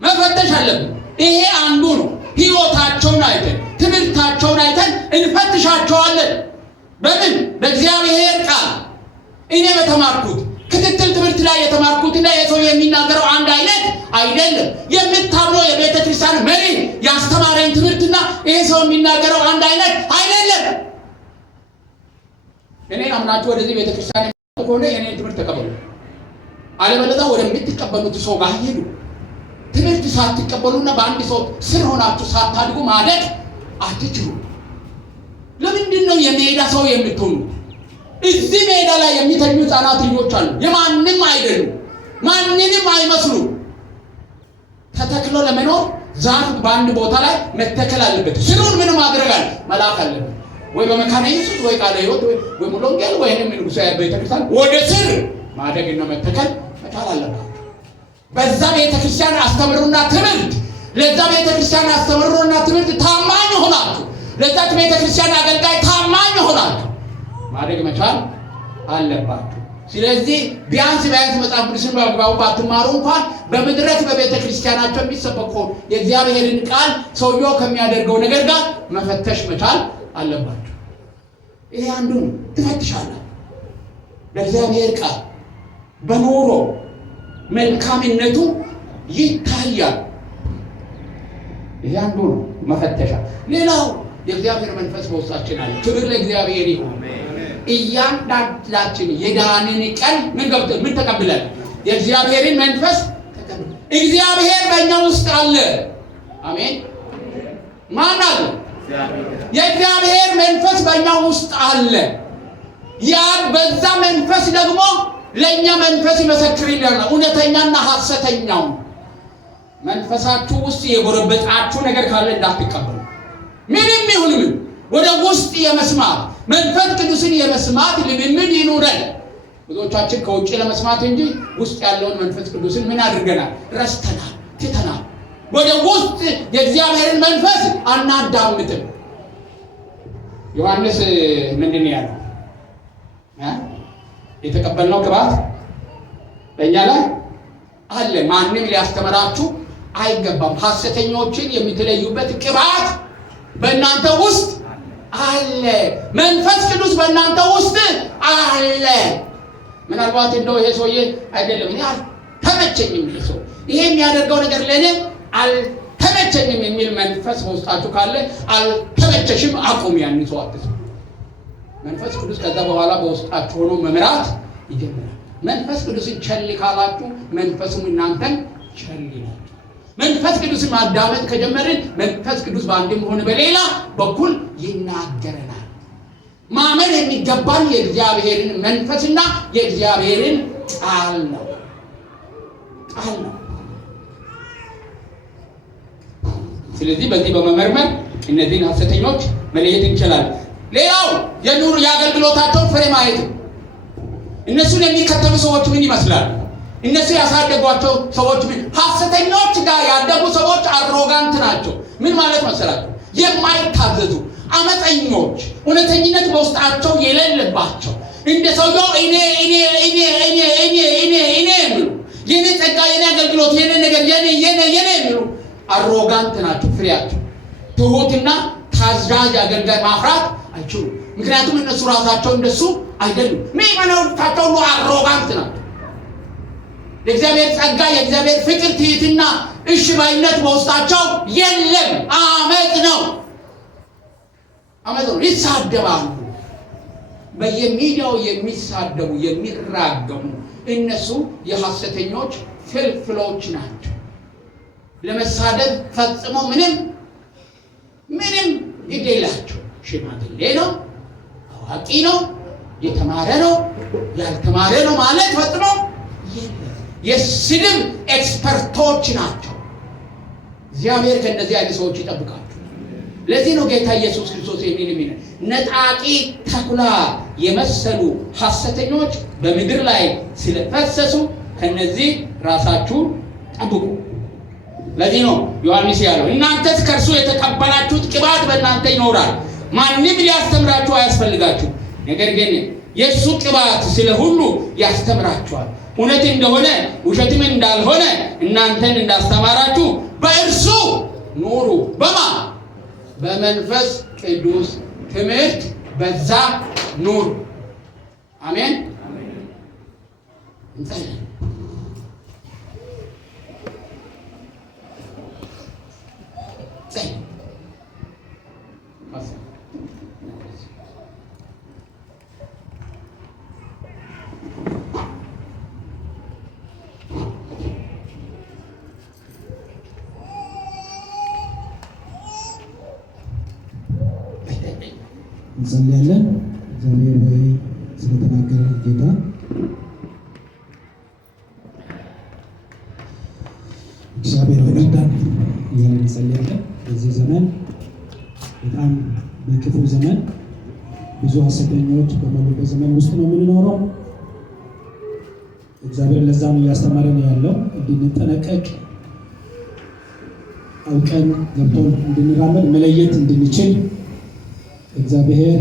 መፈተሽ አለብን። ይሄ አንዱ ነው። ህይወታቸውን አይተን ትምህርታቸውን አይተን እንፈትሻቸዋለን። በምን? በእግዚአብሔር ቃል። እኔ በተማርኩት ክትትል ትምህርት ላይ የተማርኩትና የሰው የሚናገረው አንድ አይነት አይደለም። የምታምነው የቤተ ክርስቲያን መሪ ያስተማረኝ ትምህርትና ይሄ ሰው የሚናገረው አንድ አይነት አይደለም። እኔን አምናችሁ ወደዚህ ቤተ ክርስቲያን ከሆነ የኔን ትምህርት ተቀበሉ። አለበለዚያ ወደምትቀበሉት ሰው ጋር ሄዱ። ትምህርት ሳትቀበሉና በአንድ ሰው ስር ሆናችሁ ሳታድጉ ማደግ አትችሉ። ለምንድን ነው የሜዳ ሰው የምትሆኑ? እዚህ ሜዳ ላይ የሚተኙ ህፃናት ልጆች አሉ። የማንም አይደሉም፣ ማንንም አይመስሉ። ተተክሎ ለመኖር ዛፍ በአንድ ቦታ ላይ መተከል አለበት። ስሩን ምን ማድረግ አለ? መላክ አለበት። ወይ በመካነ ኢየሱስ ወይ ቃለ ሕይወት ወይ ሙሉ ወንጌል ወይ ንጉሥ ቤተክርስቲያን ወደ ስር ማደግና መተከል መቻል አለበት። በዛ ቤተክርስቲያን አስተምሩና ትምህርት ለዛ ቤተክርስቲያን አስተምሩና ትምህርት ታማኝ ሆናችሁ ለዛች ቤተክርስቲያን አገልጋይ ታማኝ ሆናችሁ ማደግ መቻል አለባችሁ። ስለዚህ ቢያንስ መጽሐፍ ቅዱስን በአግባቡ ባትማሩ እንኳን በመድረክ በቤተክርስቲያናቸው የሚሰበከው የእግዚአብሔርን ቃል ሰውየው ከሚያደርገው ነገር ጋር መፈተሽ መቻል አለባችሁ። ይሄ አንዱ ነው። ትፈትሻለህ። በእግዚአብሔር ቃል በኑሮ መልካምነቱ ይታያል። ይሄ አንዱ ነው መፈተሻ። ሌላው የእግዚአብሔር መንፈስ በውስጣችን አለ። ክብር ለእግዚአብሔር ይሁን። እያንዳንዳችን የዳንን ቀን ምን ተቀብለን? የእግዚአብሔርን መንፈስ ተቀብለን። እግዚአብሔር በእኛ ውስጥ አለ። አሜን። ማን አለ? የእግዚአብሔር መንፈስ በእኛ ውስጥ አለ። ያ በዛ መንፈስ ደግሞ ለእኛ መንፈስ ይመሰክርልናል። እውነተኛና ሐሰተኛው መንፈሳችሁ ውስጥ የጎረበጣችሁ ነገር ካለ እንዳትቀበሉ። ምንም ይሁን ምን ወደ ውስጥ የመስማት መንፈስ ቅዱስን የመስማት ልምምድ ይኑረን። ብዙዎቻችን ከውጭ ለመስማት እንጂ ውስጥ ያለውን መንፈስ ቅዱስን ምን አድርገናል? ረስተናል፣ ትተናል። ወደ ውስጥ የእግዚአብሔርን መንፈስ አናዳምጥም። ዮሐንስ ምንድን ነው ያለው? የተቀበልነው ቅባት በእኛ ላይ አለ፣ ማንም ሊያስተምራችሁ አይገባም። ሐሰተኞችን የምትለዩበት ቅባት በእናንተ ውስጥ አለ። መንፈስ ቅዱስ በእናንተ ውስጥ አለ። ምናልባት እንደው ይሄ ሰውዬ አይደለም እኔ አልተመቸኝም፣ ይሄ ሰው ይሄ የሚያደርገው ነገር ለእኔ አልተመቸኝም የሚል መንፈስ በውስጣችሁ ካለ አልተመቸሽም፣ አቁም፣ ያን ሰው አትስሙ። መንፈስ ቅዱስ ከዛ በኋላ በውስጣችሁ ሆኖ መምራት ይጀምራል። መንፈስ ቅዱስን ቸል ካላችሁ መንፈሱም እናንተን ቸል ይላል። መንፈስ ቅዱስን ማዳመጥ ከጀመርን መንፈስ ቅዱስ በአንድም ሆነ በሌላ በኩል ይናገረናል። ማመን የሚገባን የእግዚአብሔርን መንፈስና የእግዚአብሔርን ቃል ነው። ስለዚህ በዚህ በመመርመር እነዚህን ሐሰተኞች መለየት እንችላለን። ሌላው የአገልግሎታቸውን ፍሬ ማየት። እነሱን የሚከተሉ ሰዎች ምን ይመስላል? እነሱ ያሳደጓቸው ሰዎች ምን? ሐሰተኞች ጋር ያደጉ ሰዎች አሮጋንት ናቸው። ምን ማለት መሰላችሁ? የማይታዘዙ አመፀኞች፣ እውነተኝነት በውስጣቸው የሌለባቸው፣ እንደ ሰውየው እኔ የሚሉ የኔ ጸጋ፣ የኔ አገልግሎት፣ የኔ ነገር የኔ የሚሉ አሮጋንት ናቸው። ፍሬያቸው ትሁትና ታዛዥ አገልጋይ ማፍራት አይችሉም። ምክንያቱም እነሱ ራሳቸው እንደሱ አይደሉም። ምዕመናኖቻቸው ሁሉ አሮጋንት ናቸው። የእግዚአብሔር ጸጋ፣ የእግዚአብሔር ፍቅር፣ ትህትና፣ እሺ ባይነት በውስጣቸው የለም። አመፅ ነው። ይሳደባሉ። በየሚዲያው የሚሳደቡ የሚራገሙ እነሱ የሐሰተኞች ፍልፍሎች ናቸው። ለመሳደብ ፈጽሞ ምንም ይደላቸው። ሽማግሌ ነው፣ አዋቂ ነው፣ የተማረ ነው፣ ያልተማረ ነው ማለት ፈጽሞ የስድብ ኤክስፐርቶች ናቸው። እግዚአብሔር ከእነዚህ አይነት ሰዎች ይጠብቃቸው። ለዚህ ነው ጌታ ኢየሱስ ክርስቶስ የሚል ነጣቂ ተኩላ የመሰሉ ሐሰተኞች በምድር ላይ ስለፈሰሱ ከነዚህ ራሳችሁ ጠብቁ። ለዚህ ነው ዮሐንስ ያለው እናንተስ ከእርሱ የተቀበላችሁት ቅባት በእናንተ ይኖራል፣ ማንም ሊያስተምራችሁ አያስፈልጋችሁ። ነገር ግን የእሱ ቅባት ስለ ሁሉ ያስተምራችኋል፣ እውነት እንደሆነ ውሸትም እንዳልሆነ እናንተን እንዳስተማራችሁ በእርሱ ኑሩ። በመንፈስ ቅዱስ ትምህርት በዛ ኑሩ። አሜን። እንጸልያለን። እግዚአብሔር ሆይ ስለተናገረን ጌታ እግዚአብሔር ሆይ እርዳን እያለን እንጸልያለን። በዚህ ዘመን በጣም በክፉ ዘመን ብዙ ሐሰተኞች በሞሉበት ዘመን ውስጥ ነው የምንኖረው። እግዚአብሔር ለዛ ነው እያስተማረን ያለው እንድንጠነቀቅ፣ አውቀን ገብቶን እንድንራመድ፣ መለየት እንድንችል እግዚአብሔር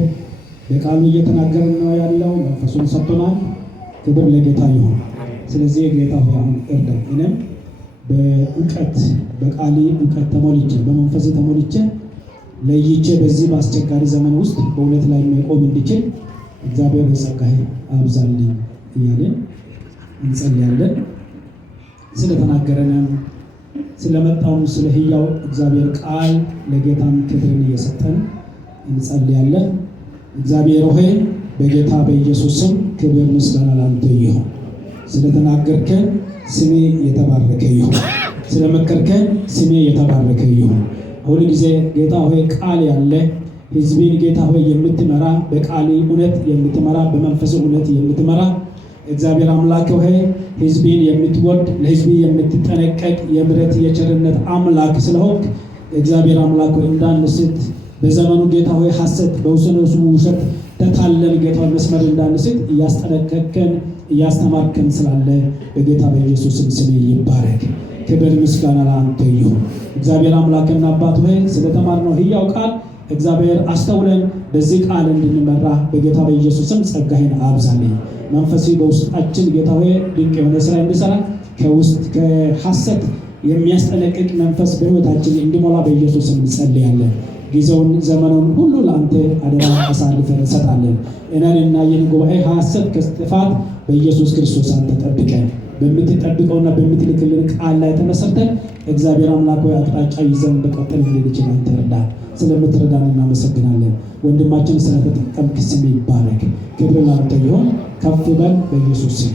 በቃሉ እየተናገረን ነው ያለው። መንፈሱን ሰጥቶናል። ክብር ለጌታ ይሁን። ስለዚህ ጌታ ሆይ እርዳን። እኔም በእውቀት በቃሊ እውቀት ተሞልቼ በመንፈስ ተሞልቼ ለይቼ በዚህ በአስቸጋሪ ዘመን ውስጥ በእውነት ላይ መቆም እንድችል እግዚአብሔር ጸጋህ አብዛልኝ እያለን እንጸልያለን። ስለተናገረንም ስለመጣውም ስለ ሕያው እግዚአብሔር ቃል ለጌታም ክብርን እየሰጠን እንጸልያለን። እግዚአብሔር ሆይ በጌታ በኢየሱስ ስም ክብር ምስጋና ላንተ ይሁን። ስለተናገርከን ስሜ የተባረከ ይሁን። ስለመከርከን ስሜ የተባረከ ይሁን። ሁሉ ጊዜ ጌታ ሆይ ቃል ያለ ሕዝብን ጌታ ሆይ የምትመራ በቃል እውነት የምትመራ በመንፈስ እውነት የምትመራ እግዚአብሔር አምላክ ሆይ ሕዝብን የምትወድ ለሕዝብ የምትጠነቀቅ የምሕረት የቸርነት አምላክ ስለሆንክ እግዚአብሔር አምላክ ሆይ እንዳንስት በዘመኑ ጌታ ሆይ ሐሰት በውስነሱ ውሸት ተታለን ጌታ መስመር እንዳንስት እያስጠነቀቅከን እያስተማርከን ስላለ በጌታ በኢየሱስ ስም ይባረክ። ክብር ምስጋና ለአንተ ይሁን። እግዚአብሔር አምላክና አባት ሆይ ስለተማርነው ሕያው ቃል እግዚአብሔር አስተውለን በዚህ ቃል እንድንመራ በጌታ በኢየሱስ ስም ጸጋህን አብዛልኝ። መንፈስ በውስጣችን ጌታ ሆይ ድንቅ የሆነ ስራ እንዲሰራ ከውስጥ ከሐሰት የሚያስጠነቅቅ መንፈስ በሕይወታችን እንዲሞላ በኢየሱስ ስም እንጸልያለን። ጊዜውን ዘመኑን ሁሉ ለአንተ አደራ አሳልፈን እንሰጣለን። እኔንና ይህን ጉባኤ ሐሰት ከጥፋት በኢየሱስ ክርስቶስ አንተ ጠብቀን። በምትጠብቀውና በምትልክልን ቃል ላይ ተመሰርተን እግዚአብሔር አምላክ ሆይ አቅጣጫ ይዘን በቀጠል እንድንችል አንተ እርዳን። ስለምትረዳን እናመሰግናለን። ወንድማችን ስለተጠቀምክ ስም ይባረክ። ክብር ላንተ ይሁን። ከፍ በል በኢየሱስ ስም።